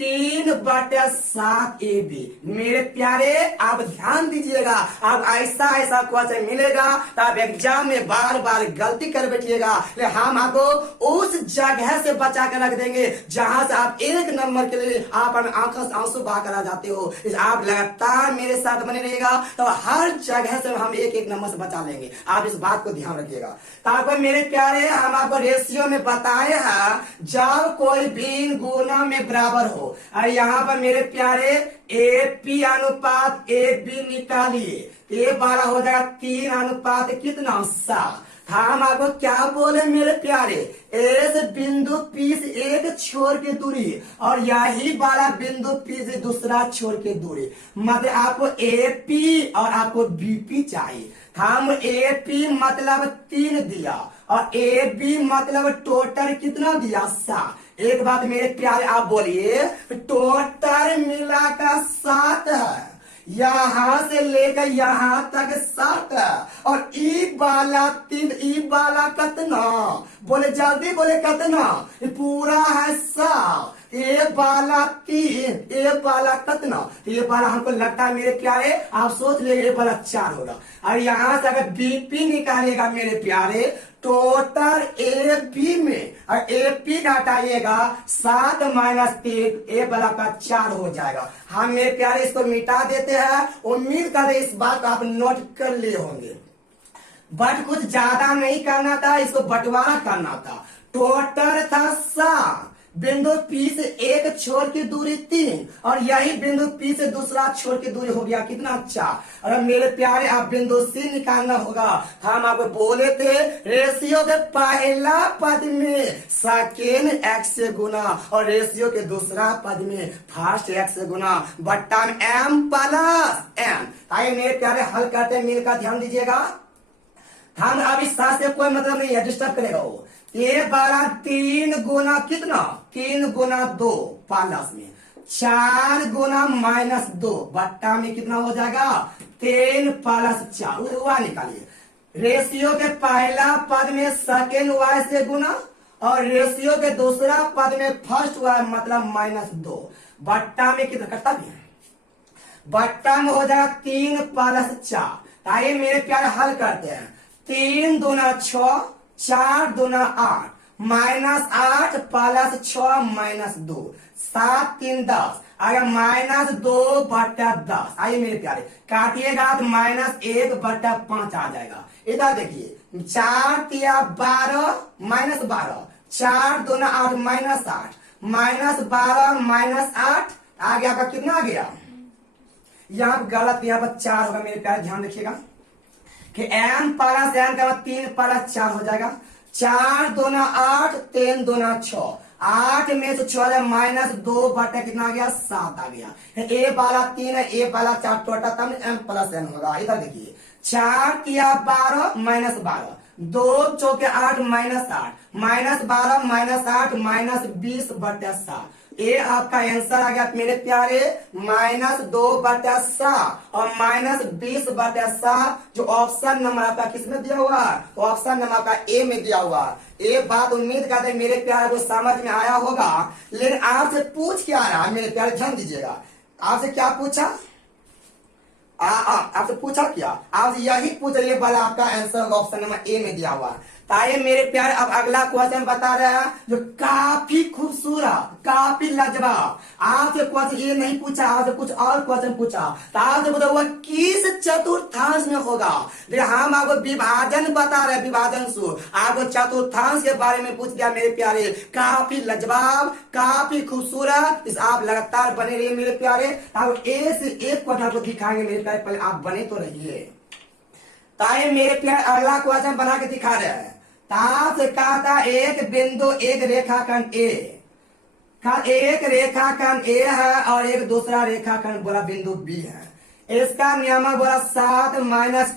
3/7 AB। मेरे प्यारे आप ध्यान दीजिएगा, आप ऐसा ऐसा क्वेश्चन मिलेगा तो आप एग्जाम में बार बार गलती कर बैठिएगा। हम आपको उस जगह से बचा कर रख देंगे जहां से आप 1 नंबर के लिए आप आंखों से आंसू बहा कर आ जाते हो। आप लगातार मेरे साथ बने रहिएगा तो हर जगह से हम 1 नंबर से बचा लेंगे। आप इस बात को ध्यान रखिएगा। तो मेरे प्यारे हम आपको रेशियो में बताए हैं, जब कोई भिन्न गुना में बराबर हो। और यहाँ पर मेरे प्यारे ए पी अनुपात ए बी निकालिए, ए वाला हो जाएगा 3 अनुपात कितना 7। हम आपको क्या बोले मेरे प्यारे, ए से बिंदु पी से एक छोर की दूरी और यही वाला बिंदु पी से दूसरा छोर की दूरी, मतलब आपको ए पी और आपको बी पी चाहिए। हम ए पी मतलब 3 दिया और ए बी मतलब टोटल कितना दिया 7। एक बात मेरे प्यारे आप बोलिए, टोटल मिलाकर 7 है, यहाँ से लेकर यहाँ तक 7 है और ई वाला 3, ई वाला कितना बोले, जल्दी बोले कितना, पूरा है 7। ए वाला 3, ए वाला कितना, ये वाला हमको लगता है मेरे प्यारे आप सोच ले ए वाला 4 होगा। और यहाँ से अगर बीपी निकालेगा मेरे प्यारे, टोटल ए बी में और ए पी घटाइएगा 7 - 3, ए वाला का 4 हो जाएगा। हम मेरे प्यारे इसको मिटा देते हैं। उम्मीद करें इस बात को आप नोट कर लिए होंगे। बट कुछ ज्यादा नहीं करना था, इसको बंटवारा करना था। टोटल था 7, बिंदु पी से एक छोर की दूरी 3 और यही बिंदु पी से दूसरा छोर की दूरी हो गया कितना 4। और मेरे प्यारे आप बिंदु सी निकालना होगा। हम आपको बोले थे रेशियो के पहला पद में सेकेंड एक्स से गुना और रेशियो के दूसरा पद में फर्स्ट एक्स से गुना बट्टा में एम प्लस एन। आइए मेरे प्यारे हल करते हैं, मेरे का ध्यान दीजिएगा। हम अब इस साथ से कोई मतलब नहीं है, डिस्टर्ब करेगा वो। ये 3 गुना कितना 3 गुना 2 प्लस में 4 गुना -2 बट्टा में कितना हो जाएगा 3 प्लस 4। वह निकालिए। रेशियो के पहला पद में सेकेंड वाई से गुना और रेशियो के दूसरा पद में फर्स्ट वाई मतलब -2 बट्टा में कितना कटता भी है, बट्टा में हो जाएगा 3 प्लस 4। आइए मेरे प्यारे हल करते हैं। 3 दूना 6, 4 दूना 8 -8 प्लस 6 -2 7 3 10 अगर -2 बट्टा 10। आइए मेरे प्यारे काटिएगा तो -1/5 आ जाएगा। इधर देखिए 4 तिया 12 -12 4 दूना 8 -8 -12 -8 आ गया। आपका कितना आ गया, यहाँ पर गलत, यहाँ पर 4 होगा। मेरे प्यारे ध्यान रखिएगा कि m प्लस n का 3 प्लस 4 हो जाएगा। 4 दूना 8 3 दूना 6 8 में से 6 -2 बटे कितना आ गया 7 आ गया। ए वाला 3 है, ए वाला 4 टोटल तब m प्लस n होगा। इधर देखिए 4 तिया 12 -12 2 चौके 8 -8 -12 -8 -20/7। ये आपका आंसर आ गया मेरे प्यारे -2/7 और -20/7 जो ऑप्शन नंबर आपका किसमें दिया हुआ, ऑप्शन नंबर आपका ए में दिया हुआ। ये बात उम्मीद करते हैं मेरे प्यारे को समझ में आया होगा। लेकिन आपसे पूछ क्या रहा है मेरे प्यारे, ध्यान दीजिएगा। आपसे क्या पूछा, आपसे पूछा क्या, आपसे यही पूछ रही है वाला आपका आंसर ऑप्शन नंबर ए में दिया हुआ। ताए मेरे प्यारे अब अगला क्वेश्चन बता रहा है जो काफी खूबसूरत काफी लाजवाब। आपसे क्वेश्चन ये नहीं पूछा, आपसे कुछ और क्वेश्चन पूछा। तो आपसे बताओ वह किस चतुर्थांश में होगा। हम आपको विभाजन बता रहे हैं, विभाजन सूत्र आपको चतुर्थांश के बारे में पूछ दिया मेरे प्यारे। काफी लाजवाब काफी खूबसूरत, इस आप लगातार बने रहिए मेरे प्यारे। आप एक से एक क्वेश्चन आपको दिखाएंगे मेरे प्यारे, पहले आप बने तो रहिए। ताए मेरे प्यारे अगला क्वेश्चन बना के दिखा रहे हैं। से कहा था एक बिंदु एक रेखाखंड ए का, एक रेखाखंड ए है और एक दूसरा रेखाखंड बोला बिंदु बी है। इसका नियम बोला 7 -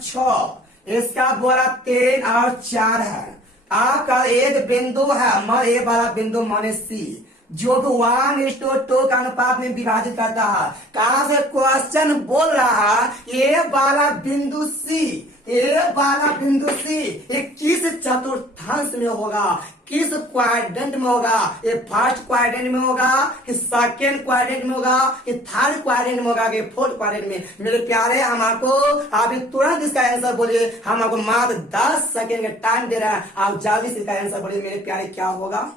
6, इसका बोला 3 और 4 है। आपका एक बिंदु है मर ए वाला बिंदु माने सी जो 1:2 का अनुपात में विभाजित करता है। कहा से क्वेश्चन बोल रहा है ये वाला बिंदु सी, ये वाला बिंदु सी ये किस चतुर्थांश में होगा, किस क्वाड्रेंट में होगा। ये फर्स्ट क्वाड्रेंट में होगा कि सेकेंड क्वाड्रेंट में होगा कि थर्ड क्वाड्रेंट में होगा कि फोर्थ क्वाड्रेंट में। मेरे प्यारे हम आपको अभी तुरंत इसका आंसर बोलिए। हम आपको मात्र 10 सेकेंड का टाइम दे रहे हैं, आप जल्दी से इसका आंसर बोलिए मेरे प्यारे क्या होगा।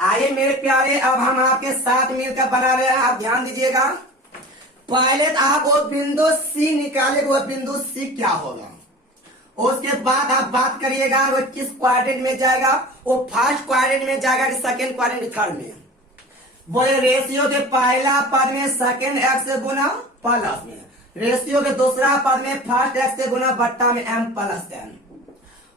आइए मेरे प्यारे अब हम आपके साथ मिलकर बना रहे हैं, आप ध्यान दीजिएगा। पहले तो आप वो बिंदु सी निकाले, वो बिंदु सी क्या होगा। उसके बाद आप बात करिएगा वो किस क्वाड्रेंट में जाएगा, वो फर्स्ट क्वाड्रेंट में जाएगा कि सेकेंड क्वाड्रेंट थर्ड में। बोले रेशियो के पहला पद में सेकेंड एक्स से गुना प्लस में, रेशियो के दूसरा पद में फर्स्ट एक्स से गुना बट्टा में m प्लस n।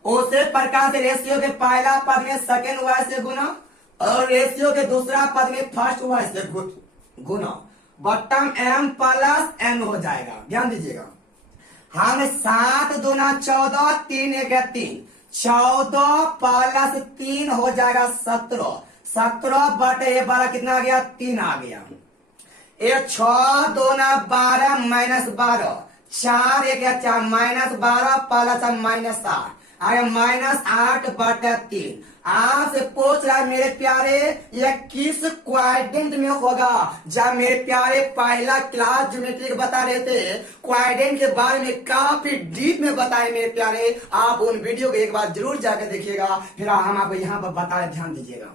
उसी प्रकार से रेशियो के पहला पद में सेकेंड वाई से गुना और रेशियो के दूसरा पद में फर्स्ट वाई से गुना बट्टा m प्लस n हो जाएगा। ध्यान दीजिएगा। हम 7 दूना 14 3 1 3 14 प्लस 3 हो जाएगा 17 17 बटे ये वाला कितना आ गया 3 आ गया। ये 6 दूना 12 -12 4 1 4 -12 प्लस -8 आया -8 बटे 3। आपसे पूछ रहा है मेरे प्यारे यह किस क्वाड्रेंट में होगा। जब मेरे प्यारे पहला क्लास ज्योमेट्री बता रहे थे क्वाड्रेंट के बारे में काफी डीप में बताए मेरे प्यारे, आप उन वीडियो को एक बार जरूर जाकर देखिएगा। फिर हम आपको यहाँ पर बता रहे, ध्यान दीजिएगा।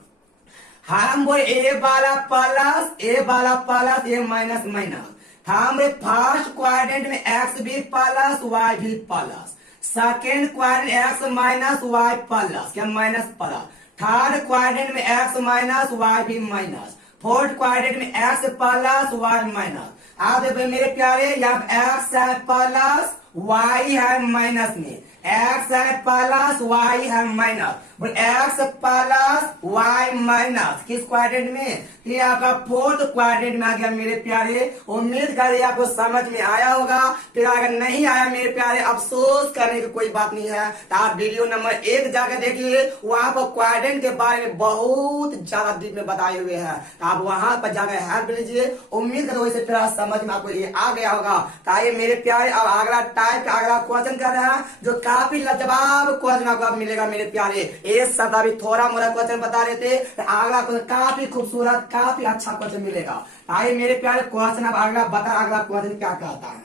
हम बोले ए वाला प्लस ए माइनस माइनस। हमारे फर्स्ट क्वाड्रेंट में एक्स भी प्लस वाई भी plus, second quadrant x minus y plus क्या माइनस प्लस, थर्ड क्वाड्रेंट में एक्स माइनस वाई भी माइनस, फोर्थ क्वाड्रेंट में एक्स प्लस वाई माइनस। आप देखो मेरे प्यारे, यहाँ एक्स है प्लस वाई है माइनस में, एक्स है प्लस वाई है minus, x plus y minus किस क्वाड्रेंट में, ये आपका फोर्थ क्वाड्रेंट में आ गया मेरे प्यारे। उम्मीद करिए आपको समझ में आया होगा। फिर अगर नहीं आया मेरे प्यारे, अफसोस करने की कोई बात नहीं है, तो आप वीडियो नंबर 1 जाकर देखिए, वहां पर क्वाड्रेंट के बारे में बहुत ज्यादा डीप में बताए हुए हैं, आप वहां पर जाकर हेल्प लीजिए। उम्मीद करो इसे फिर समझ में आपको ये आ गया होगा। ताकि मेरे प्यारे अब अगला टाइप का अगला क्वेश्चन कर रहे हैं, जो काफी लाजवाब क्वेश्चन आपको मिलेगा मेरे प्यारे। एक शब्द अभी थोड़ा मोड़ा क्वेश्चन बता रहे थे, तो अगला क्वेश्चन काफी खूबसूरत काफी अच्छा क्वेश्चन मिलेगा। आइए मेरे प्यारे क्वेश्चन अब अगला अगला क्वेश्चन क्या कहता है।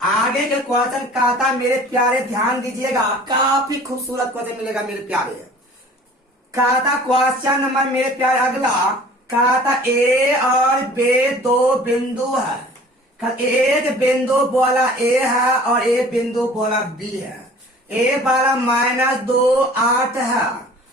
आगे के क्वेश्चन कहता मेरे प्यारे ध्यान दीजिएगा, काफी खूबसूरत क्वेश्चन मिलेगा मेरे प्यारे। कहता क्वेश्चन नंबर मेरे प्यारे अगला कहता ए और बी दो बिंदु है, एक बिंदु बोला ए है और एक बिंदु बोला बी है। ए वाला -2 8 है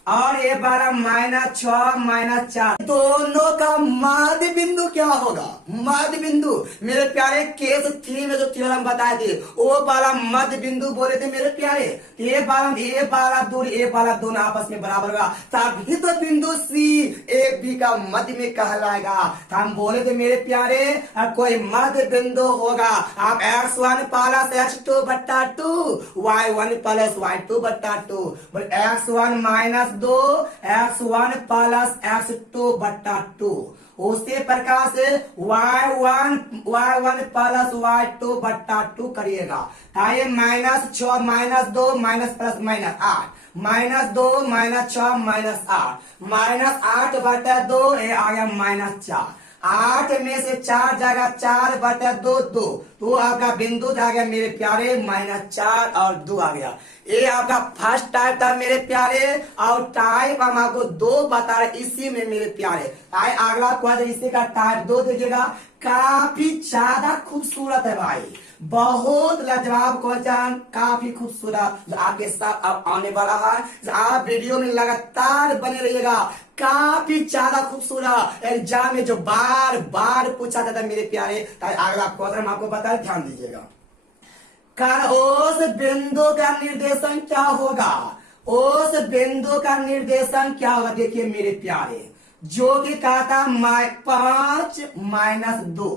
और ए वाला -6 -4, दोनों का मध्य बिंदु क्या होगा। मध्य बिंदु मेरे प्यारे केस 3 में जो थ्योरम बताए थे, वो वाला मध्य बिंदु बोले थे मेरे प्यारे। ए वाला दूरी ए वाला दोनों आपस में बराबर होगा, तभी तो बिंदु सी ए बी का मध्य में कहलाएगा। हम बोले थे मेरे प्यारे कोई मध्य बिंदु होगा, आप x1 प्लस x2 बट्टा 2, y1 प्लस y2 बट्टा 2, x1 -2 x1 प्लस x2 बट्टा 2। उसी प्रकार से y1 प्लस y2 बट्टा 2 करिएगा। आइए -6 -2 माइनस प्लस -8, -2 -6 -8, -8 बटा 2 ये आ गया -4। 8 में से 4 जाएगा 4 बटा 2 2, तो आपका बिंदु आ गया मेरे प्यारे -4 और 2 आ गया। ये आपका फर्स्ट टाइप था मेरे प्यारे, और टाइप हम आपको 2 बता रहे इसी में मेरे प्यारे। आए अगला क्वेश्चन इसी का टाइप 2 देखिएगा, काफी ज्यादा खूबसूरत है भाई, बहुत लाजवाब क्वेश्चन, काफी खूबसूरत आपके साथ अब आने वाला है। आप वीडियो में लगातार बने रहिएगा, काफी ज्यादा खूबसूरत एग्जाम में जो बार बार पूछा जाता है मेरे प्यारे। अगला क्वेश्चन हम आपको बता ध्यान दीजिएगा। उस बिंदु का निर्देशन क्या होगा, उस बिंदु का निर्देशन क्या होगा। देखिए मेरे प्यारे, जो कि कहता 5 -2,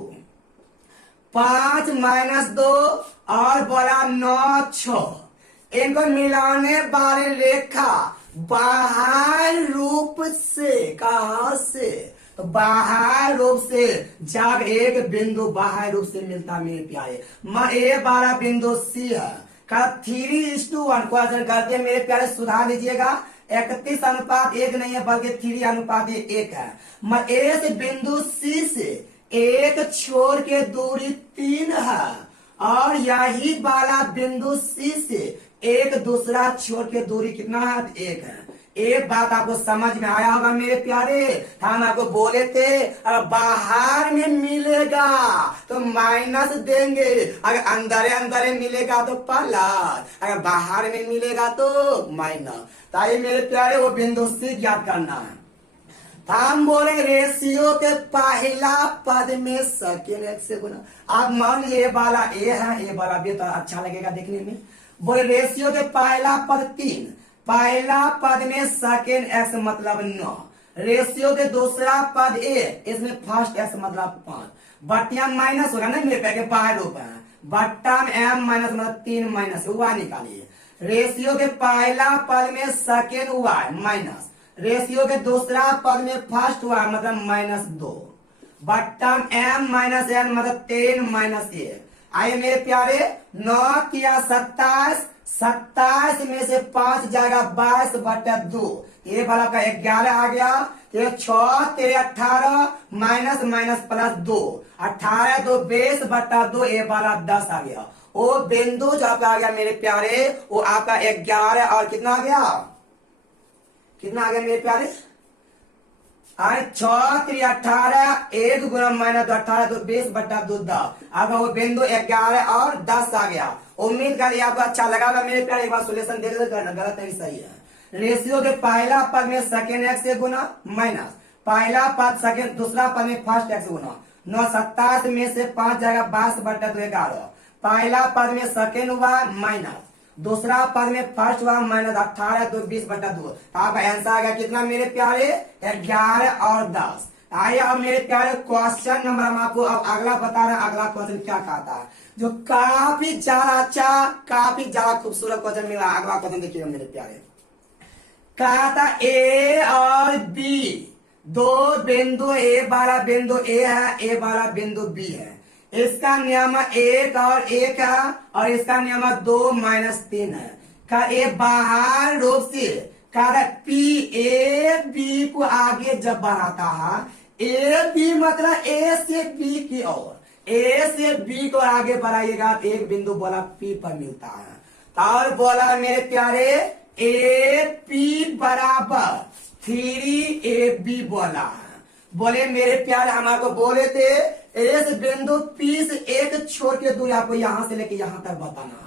5 -2 और बोला 9 6, इनको मिलाने वाली रेखा बाह्य रूप से, कहां से, तो बाह्य रूप से जब एक बिंदु बाह्य रूप से मिलता मेरे प्यारे। ए वाला बिंदु सी है का 3:1 क्वेश्चन करते हैं मेरे प्यारे, सुधार लीजिएगा। 31:1 नहीं है बल्कि 3:1 है। ए से बिंदु सी से एक छोर के दूरी 3 है, और यही वाला बिंदु सी से एक दूसरा छोर के दूरी कितना है, 1 है। एक बात आपको समझ में आया होगा मेरे प्यारे, हम आपको बोले थे अगर बाहर में मिलेगा तो माइनस देंगे, अगर अंदर अंदर मिलेगा तो प्लस, अगर बाहर में मिलेगा तो माइनस। ताकि मेरे प्यारे वो बिंदु सी ज्ञात करना है। हम बोलेंगे रेशियो के पहला पद में सेकेंड एक्स से गुना। आप मान ये वाला ए है, ये वाला बी, तो अच्छा लगेगा देखने में। बोले रेशियो के पहला पद 3, पहला पद में सेकेंड एक्स मतलब 9, रेशियो के दूसरा पद ए, इसमें फर्स्ट एक्स मतलब 5, बट्टिया माइनस होगा ना मेरे पे बाहर रूप है, बट्टा में एम माइनस मतलब 3 माइनस हुआ निकालिए। रेशियो के पहला पद में सेकेंड वाई माइनस, रेशियो के दूसरा पद में फर्स्ट वाई मतलब -2, बट्टा एम माइनस एन मतलब 10 माइनस ए। आइए मेरे प्यारे, 9 किया 27, 27 में से 5 जाएगा 22 बटा 2, ये वाला का 11 आ गया। 6 तेरे 18 माइनस माइनस प्लस 2, 18 2 20 बटा 2, ये वाला 10 आ गया। वो बिंदु जो आपका आ गया मेरे प्यारे, वो आपका 11 और कितना आ गया, कितना आ गया मेरे प्यारे, आई 6×3 = 18, 1 गुना माइनस 18 तो 20/2 अगर वो बिंदु 11 और 10 आ गया। उम्मीद करिए आपको अच्छा लगा। मेरे प्यारे एक बार सोल्यूशन देख करना, गलत नहीं सही है। रेशियो के पहला पद में सेकेंड एक्स से गुना माइनस पहला पद सेकेंड दूसरा पद में फर्स्ट एक्स गुना 9 27 में से 5 जाएगा 22/11। पहला पद में सेकेंड हुआ माइनस दूसरा पद में फर्स्ट हुआ माइनस 18 तो 20/2। आपका आंसर आ गया कितना मेरे प्यारे 11 और 10। आइए अब मेरे प्यारे क्वेश्चन नंबर हम आपको अब अगला बता रहे हैं। अगला क्वेश्चन क्या कहता है जो काफी ज्यादा अच्छा काफी ज्यादा खूबसूरत क्वेश्चन मिला। अगला क्वेश्चन देखिएगा मेरे प्यारे। कहता ए और बी दो बिंदु, ए वाला बिंदु ए है, ए वाला बिंदु बी है। इसका नियम 1 और 1 है और इसका नियम 2 - 3 है। का ए बाहर रूप से कहता पी ए बी को आगे जब बढ़ाता है, ए बी मतलब ए से बी की ओर, ए से बी को आगे बढ़ाइएगा तो एक बिंदु बोला पी पर मिलता है। और बोला मेरे प्यारे ए पी बराबर 3AB बोला है। बोले मेरे प्यारे हमारे को बोले थे इस बिंदु पी से एक छोर की दूरी आपको यहां से लेके यहां तक बताना है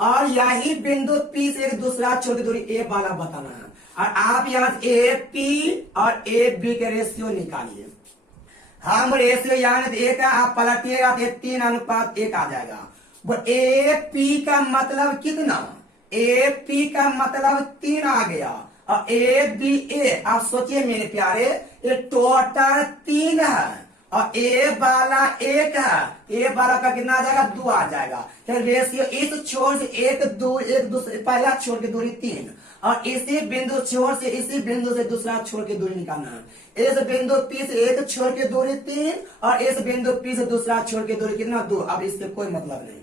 और यही बिंदु पी से एक दूसरा छोर की दूरी ए वाला बताना है। और आप यहाँ ए पी और ए बी के रेशियो निकालिए। हम रेशियो यानी एक आप पलटिएगा तो 3:1 आ जाएगा। वो ए पी का मतलब कितना, ए पी का मतलब 3 आ गया और ए बी ए आप सोचिए मेरे प्यारे ये टोटल 3 है और ए वाला 1 है, ए वाला का कितना आ जाएगा 2 आ जाएगा। फिर रेशियो इस छोर से एक दूसरे पहला छोर की दूरी 3 और इसी बिंदु छोर से इसी बिंदु से दूसरा छोर की दूरी निकालना है। इस बिंदु पी से एक छोर की दूरी 3 और इस बिंदु पी से दूसरा छोर की दूरी कितना 2। अब इससे कोई मतलब नहीं।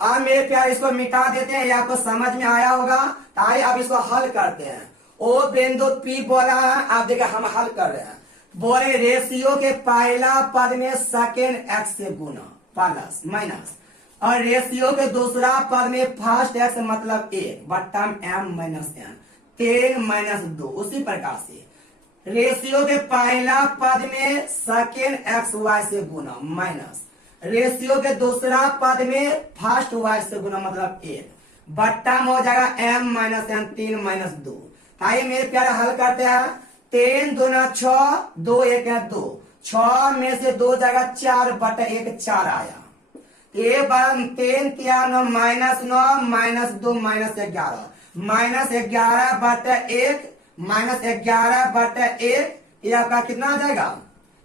अब मेरे प्यार इसको मिटा देते हैं, ये आपको समझ में आया होगा। आइए अब इसको हल करते हैं। ओ बिंदु पी बोला है, आप देखिए हम हल कर रहे हैं। बोले रेशियो के पहला पद में सेकेंड एक्स से गुना प्लस माइनस और रेशियो के दूसरा पद में फर्स्ट एक्स मतलब 1/m-n 10 - 2। उसी प्रकार से रेशियो के पहला पद में सेकेंड एक्स वाई से गुना माइनस रेशियो के दूसरा पद में फर्स्ट वाई से गुना मतलब 1 बट्टा में हो जाएगा m - n 3 - 2। आइए मेरे प्यारे हल करते हैं। 3 दूना 6, 2 1 है 2, 6 में से 2 जाएगा 4/1 4 आया। ये 3 3 9 -9 -2 -11/1 -11/1 ये आपका कितना आ जाएगा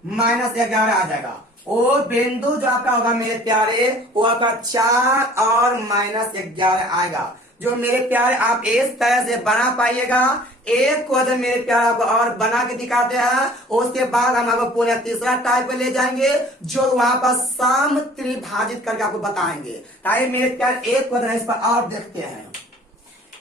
-11 आ जाएगा। वो बिंदु जो आपका होगा मेरे प्यारे वो आपका 4 और -11 आएगा। जो मेरे प्यारे आप इस तरह से बना पाइएगा। एक क्वेश्चन मेरे प्यारे आपको और बना के दिखाते हैं, उसके बाद हम आपको पुनः तीसरा टाइप पे ले जाएंगे जो वहां पर सम त्रिभाजित करके आपको बताएंगे। ताकि मेरे प्यारे एक क्वेश्चन इस पर और देखते हैं।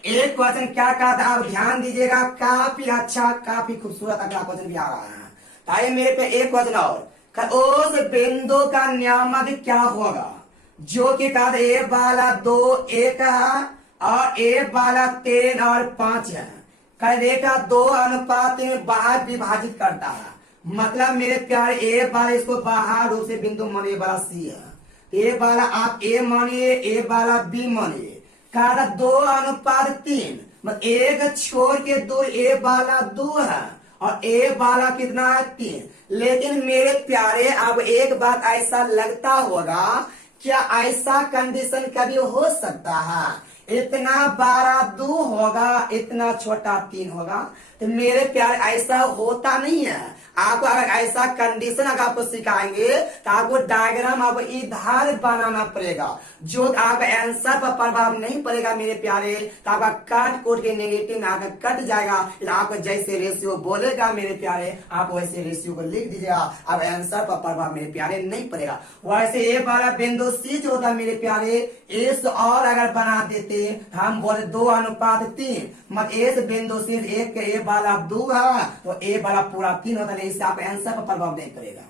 एक क्वेश्चन क्या कहता है आप ध्यान दीजिएगा, काफी अच्छा काफी खूबसूरत अगला क्वेश्चन भी आ रहा है। ताकि मेरे पे एक क्वेश्चन और उस बिंदु का नियामक क्या होगा जो कि कहते ए वाला 2 1 है और ए वाला 3 और 5 है। रेखा 2 अनुपात में बाहर विभाजित करता है। मतलब मेरे प्यारे ए वाला इसको बाहर रूप से बिंदु मानिए वाला सी है, ए वाला आप ए मानिए ए वाला बी मानिए। कहा 2:3 मतलब एक छोर के दूर ए वाला 2 है और ए वाला कितना है 3। लेकिन मेरे प्यारे अब एक बात ऐसा लगता होगा क्या ऐसा कंडीशन कभी हो सकता है इतना बड़ा 2 होगा इतना छोटा 3 होगा? तो मेरे प्यारे ऐसा होता नहीं है। आपको अगर ऐसा कंडीशन अगर आपको सिखाएंगे तो आपको डायग्राम आपको इधर बनाना पड़ेगा जो आपका आंसर पर प्रभाव नहीं पड़ेगा मेरे प्यारे। तो आपका कट कोट के नेगेटिव में आकर कट जाएगा। आपको जैसे रेशियो बोलेगा मेरे प्यारे आप वैसे रेशियो को लिख दीजिएगा। अब आंसर पर प्रभाव मेरे प्यारे नहीं पड़ेगा। वैसे ए वाला बिंदु सी जो होता मेरे प्यारे इस और अगर बना देते हम बोले 2:3 मत इस बिंदु से एक ए वाला 2 है तो ए वाला पूरा 3 होता है। इससे आप आंसर पर प्रभाव नहीं पड़ेगा।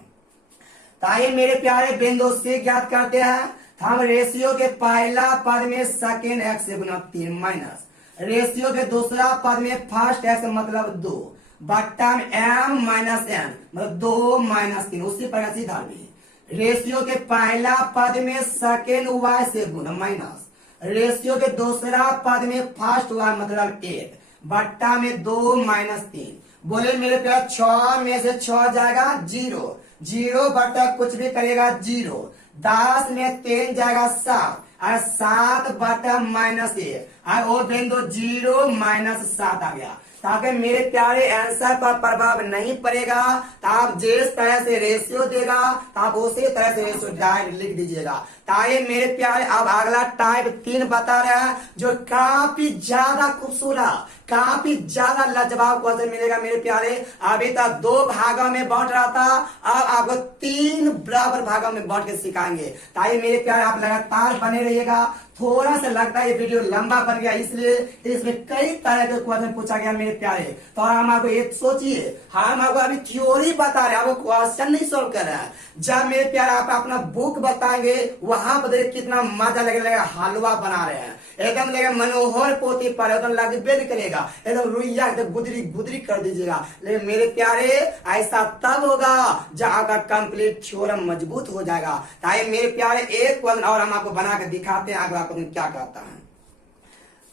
ताकि मेरे प्यारे बिंदु से ज्ञात करते हैं। हम रेशियो के पहला पद में सेकेंड एक्स से गुना 3 माइनस रेशियो के दूसरा पद में फर्स्ट एक्स मतलब 2 बट्टा में m माइनस n मतलब 2 माइनस 3, उसी प्रकार से इधर भी रेशियो के पहला पद में सेकेंड y से गुना माइनस रेशियो के दूसरा पद में फर्स्ट y मतलब 8 बट्टा में 2 माइनस 3। बोले मेरे प्यार 6 में से 6 जाएगा 0, 0 बट्टा कुछ भी करेगा 0, 10 में 3 जाएगा 7 और 7 बट्टा माइनस 1 और वो बिंदु 0 माइनस 7 आ गया। ताकि मेरे प्यारे आंसर पर प्रभाव नहीं पड़ेगा, तो आप जिस तरह से रेशियो देगा तो आप उसी तरह से रेशियो डायरेक्ट लिख दीजिएगा। ताकि मेरे प्यारे अब अगला टाइप 3 बता रहा है जो काफी ज्यादा खूबसूरत, काफी ज्यादा लाजवाब क्वेश्चन मिलेगा मेरे प्यारे। अभी तक 2 भागों में बांट रहा था, अब आपको 3 बराबर भागों में बांट के सिखाएंगे। ताकि मेरे प्यारे आप लगातार बने रहिएगा। थोड़ा सा लगता है ये वीडियो लंबा बन गया, इसलिए इसमें कई तरह के क्वेश्चन पूछा गया मेरे प्यारे। तो हम आपको एक सोचिए, हम आपको अभी थ्योरी बता रहे हैं, आपको क्वेश्चन नहीं सॉल्व कर रहे हैं। जब मेरे प्यारे आप अपना बुक बताएंगे वहां पर देखिए कितना मजा लगेगा, हलवा बना रहे हैं एकदम लगेगा मनोहर पोथी पर एकदम लगबे करेगा, एकदम रुइया एकदम गुदरी गुदरी कर दीजिएगा। लेकिन मेरे प्यारे ऐसा तब होगा जब आपका कंप्लीट थ्योरम मजबूत हो जाएगा। ताकि मेरे प्यारे एक क्वेश्चन और हम आपको बना के दिखाते हैं अगला क्वेश्चन क्या कहता है।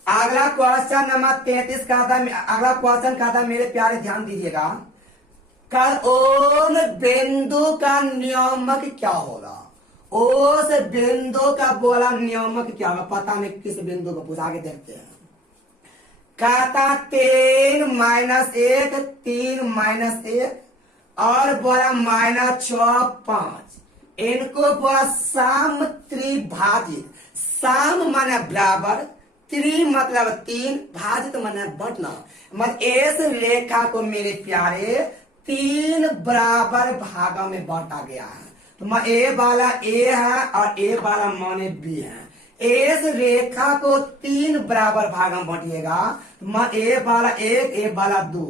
अगला क्वेश्चन नंबर 33 का था, अगला क्वेश्चन का था मेरे प्यारे ध्यान दीजिएगा, कौन बिंदु का नियामक क्या होगा। उस बिंदु का बोला नियामक क्या होगा, पता नहीं किस बिंदु को पूछा, आगे देखते हैं। कहता 3 माइनस 1, 3 माइनस 1 और बोला माइनस 6 5, इनको बोला साम त्रिभाजित। साम माने बराबर, त्रि मतलब 3, भाजित माने बटना। मतलब इस रेखा को मेरे प्यारे 3 बराबर भागों में बांटा गया है। तो ए वाला ए है और ए वाला माने बी है। इस रेखा को 3 बराबर भाग में बांटिएगा। ए वाला 1, ए वाला 2,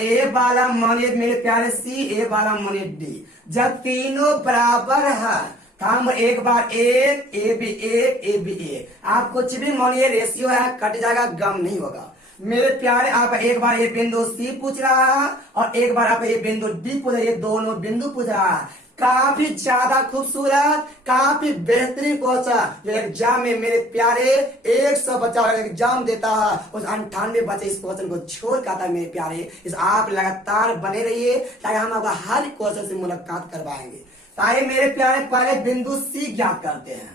ए वाला माने मेरे प्यारे सी, ए वाला माने डी। जब तीनों बराबर है तो हम एक बार 1, ए बी 1, ए बी 1। आप कुछ भी मानिए रेशियो है, कट जाएगा, गम नहीं होगा मेरे प्यारे। आप एक बार ये बिंदु सी पूछ रहा है और एक बार आप ये बिंदु डी पूछ रहा है, ये दोनों बिंदु पूछ रहा है। काफी ज्यादा खूबसूरत, काफी बेहतरीन क्वेश्चन जो एग्जाम में मेरे प्यारे 100 बच्चा एग्जाम देता है, उस 98 बच्चे इस क्वेश्चन को छोड़ कर था मेरे प्यारे। इस आप लगातार बने रहिए ताकि हम आपका हर क्वेश्चन से मुलाकात करवाएंगे। ताकि मेरे प्यारे पहले बिंदु सी ज्ञात करते हैं।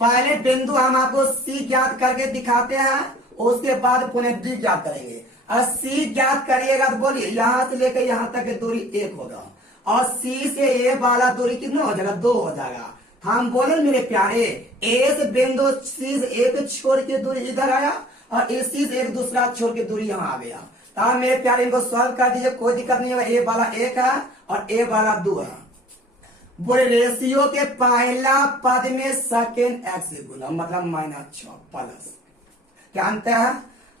पहले बिंदु हम आपको सी ज्ञात करके दिखाते हैं, उसके बाद पुनः डी ज्ञात करेंगे। और सी ज्ञात करिएगा तो बोलिए यहाँ से लेकर यहाँ तक की दूरी 1 होगा और सी से ए वाला दूरी कितना हो जाएगा, 2 हो जाएगा। हम बोले मेरे प्यारे ए से बिंदु सी से एक छोड़ के दूरी इधर आया और ए सी से एक दूसरा छोड़ के दूरी यहाँ आ गया। तो मेरे प्यारे इनको सॉल्व कर दीजिए, कोई दिक्कत नहीं होगा। ए वाला 1 है और ए वाला 2 है। बोले रेशियो के पहला पद में सेकेंड एक्स से गुना मतलब -6 प्लस क्या अंतर है,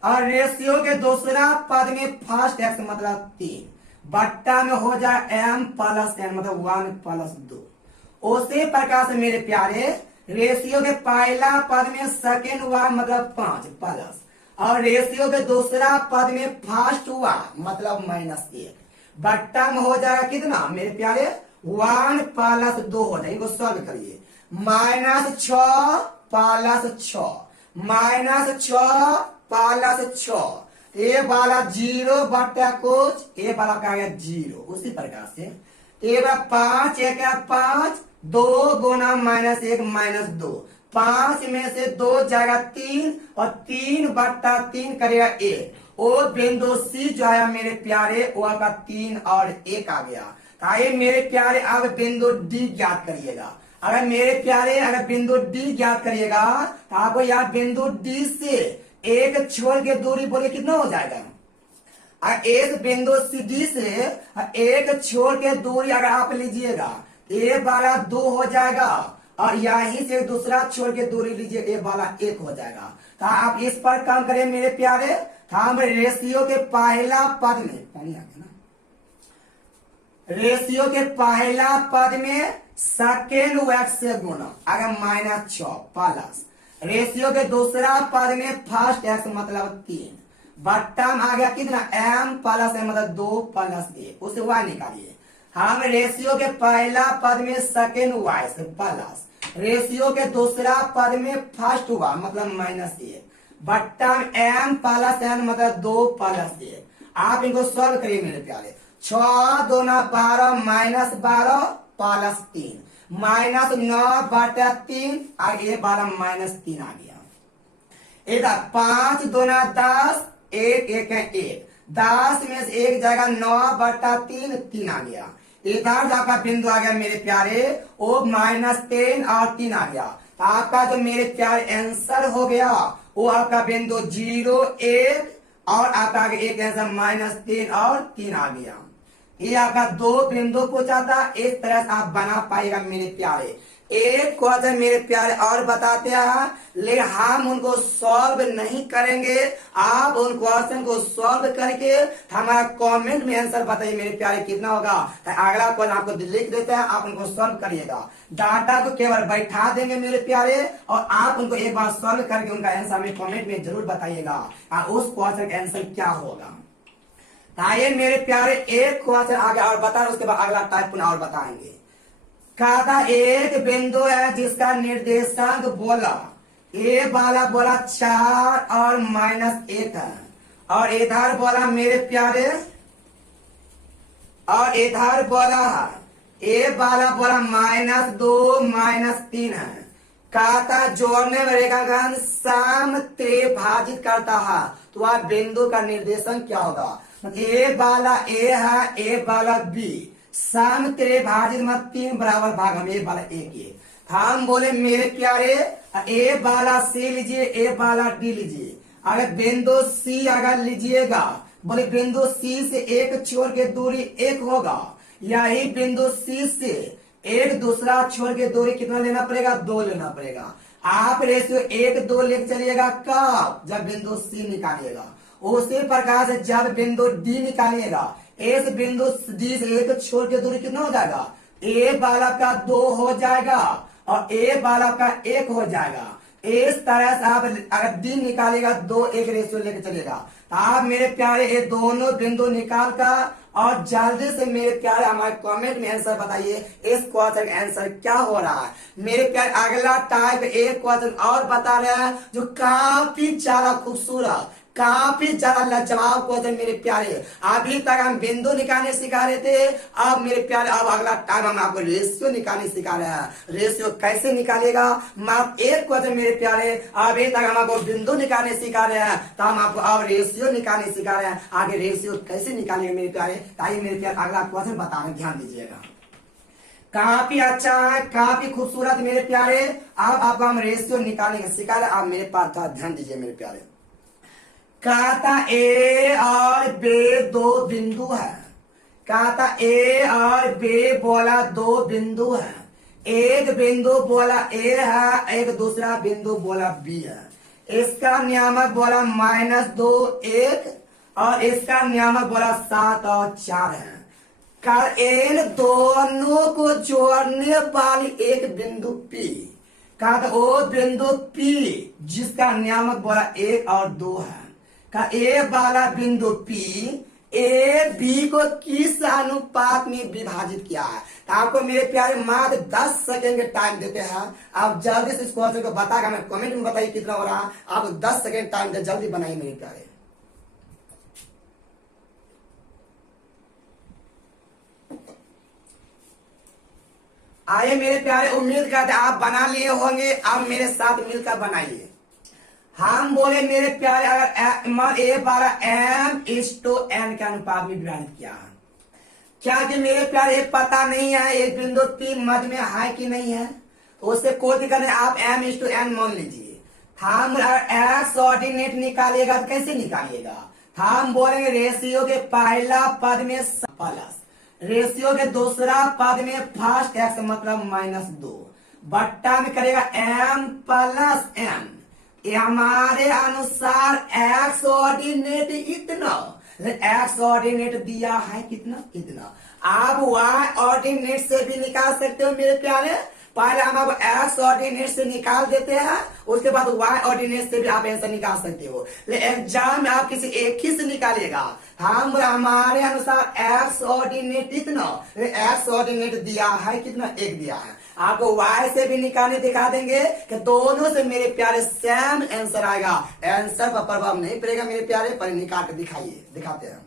और रेशियो के दूसरा पद में फर्स्ट एक्स मतलब 3 बट्टा में हो जाए m प्लस n मतलब 1 प्लस 2। उसी प्रकार से मेरे प्यारे रेशियो के पहला पद में सेकेंड y मतलब 5 प्लस और रेशियो के दूसरा पद में फर्स्ट y मतलब -1 बट्टा में हो जाएगा कितना मेरे प्यारे 1 प्लस 2 हो जाए। इनको सॉल्व करिए। -6 प्लस 6 -6 प्लस 6, ए वाला 0 बट्टा कुछ, ए वाला का गया 0। उसी प्रकार से ए 5 1 5, 2 गुना -1 -2, 5 में से 2 जाएगा 3 और 3 बट्टा 3 करेगा 1। ओ बिंदु सी जो है मेरे प्यारे वो आपका 3 और 1 आ गया। आइए मेरे प्यारे अब बिंदु डी ज्ञात करिएगा। अगर मेरे प्यारे अगर बिंदु डी ज्ञात करिएगा तो आपको यहाँ बिंदु डी से एक छोड़ के दूरी बोले कितना हो जाएगा। और एक बिंदु सी डी से एक छोड़ के दूरी अगर आप लीजिएगा ए वाला 2 हो जाएगा और यहीं से दूसरा छोड़ के दूरी लीजिए ए वाला 1 हो जाएगा। तो आप इस पर काम करें मेरे प्यारे। हम रेशियो के पहला पद में पानी आ गया ना, रेशियो के पहला पद में सेकेंड एक्स से गुना अगर -6 प्लस रेशियो के दूसरा पद में फर्स्ट एक्स मतलब 3 बट्टा में आ गया कितना m प्लस m मतलब 2 प्लस a, उसे y निकालिए। हम रेशियो के पहला पद में सेकेंड y से प्लस रेशियो के दूसरा पद में फर्स्ट y मतलब माइनस a बट्टा में m प्लस n मतलब 2 प्लस a। आप इनको सॉल्व करिए मेरे प्यारे। 6 दूना 12 माइनस 12 प्लस 3 माइनस 9 बटा 3 आगे 12 माइनस 3 आ गया। इधर 5 दूना 10 एक एक है 1 10 में से एक जाएगा 9 बटा 3 3 आ गया। इधर आपका बिंदु आ गया मेरे प्यारे वो माइनस 10 और 3 आ गया। आपका जो मेरे प्यारे आंसर हो गया वो आपका बिंदु 0 1 और आपका आगे एक आंसर माइनस 3 और 3 आ गया। ये आपका 2 बिंदु पूछा था, इस तरह से आप बना पाएगा मेरे प्यारे। एक क्वेश्चन मेरे प्यारे और बताते हैं, लेकिन हम उनको सॉल्व नहीं करेंगे। आप उन क्वेश्चन को सॉल्व करके हमारा कमेंट में आंसर बताइए मेरे प्यारे कितना होगा। तो अगला क्वेश्चन आपको लिख देते हैं, आप उनको सॉल्व करिएगा। डाटा को केवल बैठा देंगे मेरे प्यारे और आप उनको एक बार सॉल्व करके उनका आंसर हमें कमेंट में जरूर बताइएगा उस क्वेश्चन का आंसर क्या होगा। आइए मेरे प्यारे एक क्वेश्चन आगे और बता रहे, उसके बाद अगला टाइप पुनः और बताएंगे। कहा एक बिंदु है जिसका निर्देशांक बोला ए वाला बोला 4 और माइनस 1 है और इधर बोला मेरे प्यारे और इधर बोला ए वाला बोला माइनस 2 माइनस 3 है। कहा जोड़ने में रेखाखंड सम त्रिभाजित करता है तो वह बिंदु का निर्देशांक क्या होगा। ए वाला ए है ए वाला बी सम त्रिभाजित मत 3 बराबर भाग हम ए वाला एक हम बोले मेरे प्यारे ए वाला सी लीजिए ए वाला डी लीजिए। अगर बिंदु सी अगर लीजिएगा बोले बिंदु सी से एक छोर के दूरी 1 होगा, यही बिंदु सी से एक दूसरा छोर के दूरी कितना लेना पड़ेगा 2 लेना पड़ेगा। आप रेशियो 1 2 लेके चलिएगा कब जब बिंदु सी निकालिएगा। उसी प्रकार से जब बिंदु डी निकालिएगा इस बिंदु डी से एक छोर के दूरी कितना हो जाएगा ए वाला का 2 हो जाएगा और ए वाला का 1 हो जाएगा। इस तरह से आप अगर डी निकालेगा 2 1 रेशियो लेके चलेगा। आप मेरे प्यारे ये दोनों बिंदु निकाल कर और जल्दी से मेरे प्यारे हमारे कमेंट में आंसर बताइए इस क्वेश्चन का आंसर क्या हो रहा है। मेरे प्यारे अगला टाइप एक क्वेश्चन और बता रहे हैं जो काफी ज्यादा खूबसूरत काफी ज्यादा लाजवाब क्वेश्चन मेरे प्यारे। अभी तक हम बिंदु निकालने सिखा रहे थे, अब मेरे प्यारे अब अगला टाइम हम आपको रेशियो निकालने सिखा रहे हैं। रेशियो कैसे निकालेगा मात्र एक क्वेश्चन मेरे प्यारे। अभी तक हम आपको बिंदु निकालने सिखा रहे हैं तो हम आपको अब रेशियो निकालने सिखा रहे हैं। आगे रेशियो कैसे निकालेंगे मेरे प्यारे, ताकि मेरे प्यारे अगला क्वेश्चन बताने ध्यान दीजिएगा। काफी अच्छा है काफी खूबसूरत मेरे प्यारे। अब आपको हम रेशियो निकालने का सिखा रहे हैं, आप मेरे पास ध्यान दीजिए मेरे प्यारे। कहता ए और बे 2 बिंदु है। कहता ए और बे बोला 2 बिंदु है। एक बिंदु बोला ए है एक दूसरा बिंदु बोला बी है। इसका नियामक बोला -2 1 और इसका नियामक बोला 7 और 4 है। कर इन दोनों को जोड़ने वाली एक बिंदु पी कहता वो बिंदु पी जिसका नियामक बोला 1 और 2 है। का ए वाला बिंदु पी ए बी को किस अनुपात में विभाजित किया है। तो आपको मेरे प्यारे मात्र 10 सेकेंड के टाइम देते हैं। आप जल्दी से इस क्वेश्चन को बताकर हमें कमेंट में बताइए कितना हो रहा है। आप 10 सेकेंड टाइम दे जल्दी बनाइए मेरे प्यारे। आइए मेरे प्यारे उम्मीद करते आप बना लिए होंगे, आप मेरे साथ मिलकर बनाइए। हम बोले मेरे प्यारे अगर ए वाला m/n के अनुपात में विभाजित किया है, क्या कि मेरे प्यारे पता नहीं है एक बिंदु पी मध्य में है कि नहीं है, तो उससे कोई दिक्कत नहीं, आप m/n मान लीजिए। हम एक्स ऑर्डिनेट निकालिएगा तो कैसे निकालिएगा। हम बोलेंगे रेशियो के पहला पद में प्लस रेशियो के दूसरा पद में फर्स्ट एक्स मतलब -2 बट्टा में करेगा m प्लस m। हमारे अनुसार एक्स ऑर्डिनेट इतना एक्स ऑर्डिनेट दिया है कितना इतना। आप वाई ऑर्डिनेट से भी निकाल सकते हो मेरे प्यारे। पहले हम आपको एक्स ऑर्डिनेट से निकाल देते हैं, उसके बाद वाई ऑर्डिनेट से भी आप आंसर निकाल सकते हो। लेकिन एग्जाम में आप किसी एक ही से निकालिएगा। हमारे अनुसार एक्स ऑर्डिनेट इतना, एक्स ऑर्डिनेट दिया है कितना, एक दिया है। आपको वाई से भी निकालने दिखा देंगे कि दोनों से मेरे प्यारे सेम आंसर आएगा। आंसर पर प्रभाव नहीं पड़ेगा मेरे प्यारे, पर निकाल के दिखाइए, दिखाते हैं।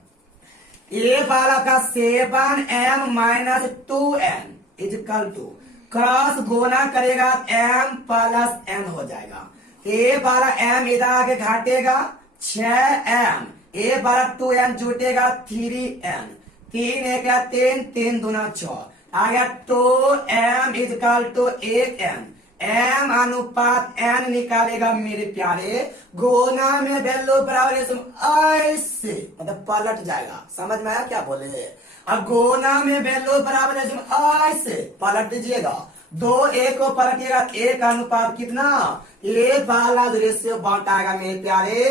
ये वाला का 7m minus 2n equal to cross गुना करेगा m प्लस n हो जाएगा। ये वाला m इधर आके घटेगा 6m, ये वाला 2n जुटेगा 3n, 3 एक 3, 3 दूना 6 आ गया 2m is equal to 1n। m अनुपात n निकालेगा मेरे प्यारे, गुना में वैल्यू बराबर ऐसे मतलब पलट जाएगा। समझ में आया क्या बोले? अब गुना में वैल्यू बराबर ऐसे पलट दीजिएगा, 2 1 को पलटिएगा, 1 अनुपात कितना, एक वाला रेशियो बांटाएगा मेरे प्यारे,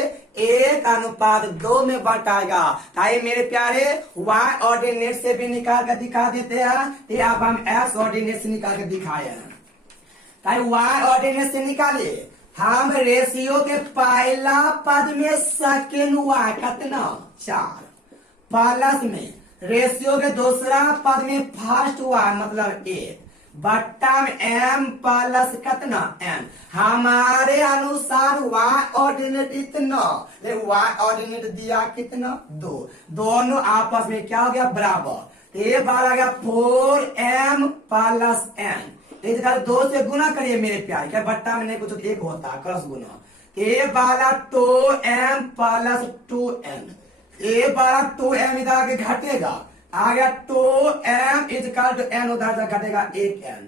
1 अनुपात 2 में बांटाएगा। ताकि मेरे प्यारे y ऑर्डिनेट से भी निकाल कर दिखा देते हैं, ये अब हम x ऑर्डिनेट से निकाल कर दिखाए हैं। ताकि y ऑर्डिनेट से निकाले हम रेशियो के पहला पद में सेकेंड y कितना 4, प्लस में रेशियो के दूसरा पद में फर्स्ट y मतलब 1, बट्टा में m प्लस कितना n। हमारे अनुसार y ऑर्डिनेट इतना, y ऑर्डिनेट दिया कितना 2, दोनों आपस में क्या हो गया बराबर। ये बार आ गया 4m प्लस n, इसका 2 से गुना करिए मेरे प्यारे, क्या बट्टा में नहीं कुछ एक होता है क्रॉस गुना। ये वाला 2m प्लस 2n, ये वाला 2m इधर आगे घटेगा, आ गया 2m इजकल टू n, उधर से घटेगा 1n।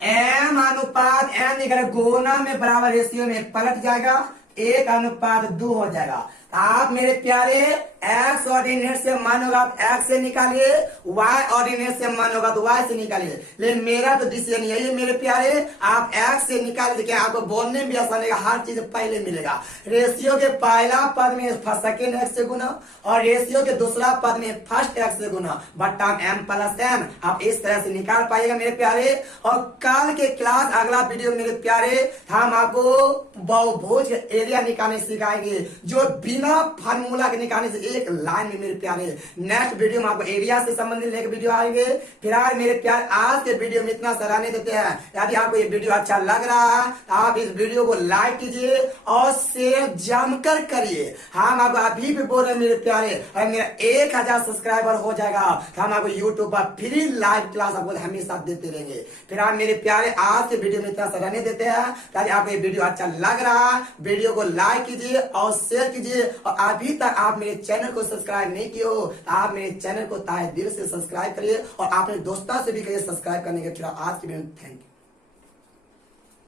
m अनुपात n निकले गुना में बराबर रेशियो में पलट जाएगा, 1 अनुपात 2 हो जाएगा। आप मेरे प्यारे x ऑर्डिनेट से मान होगा आप x से निकालिए, y ऑर्डिनेट से मान होगा तो y से निकालिए। लेकिन मेरा तो डिसीजन यही है मेरे प्यारे, आप x से निकाल देखिए, आपको बोलने में भी आसान लगेगा, हर चीज पहले मिलेगा। रेशियो के पहला पद में सेकेंड x से गुना और रेशियो के दूसरा पद में फर्स्ट x से गुना, बट्टा m प्लस n, आप इस तरह से निकाल पाइएगा मेरे प्यारे। और कल के क्लास अगला वीडियो मेरे प्यारे हम आपको बहुभुज एरिया निकालने सिखाएंगे, जो बिना फार्मूला के निकालने से एक लाइन में मेरे प्यारे। नेक्स्ट वीडियो में आपको एरिया से संबंधित लेकर वीडियो आएंगे। फिलहाल मेरे प्यारे आज के वीडियो में इतना सराहनीय देते हैं। यदि आपको ये वीडियो अच्छा लग रहा है तो आप इस वीडियो को लाइक कीजिए और शेयर जमकर करिए। हम आपको अभी भी बोल रहे हैं मेरे प्यारे, और मेरा 1000 सब्सक्राइबर हो जाएगा तो हम आपको यूट्यूब पर फ्री लाइव क्लास आपको हमेशा देते रहेंगे। फिलहाल मेरे प्यारे आज के वीडियो में इतना सराहनीय देते हैं। यदि आपको ये वीडियो अच्छा लग रहा है, वीडियो को लाइक कीजिए और शेयर कीजिए, और अभी तक आप मेरे चैनल को सब्सक्राइब नहीं किए हो तो आप मेरे चैनल को ताहे दिल से सब्सक्राइब करिए और अपने दोस्तों से भी कहिए सब्सक्राइब करने के। फिर आज के वीडियो में थैंक यू।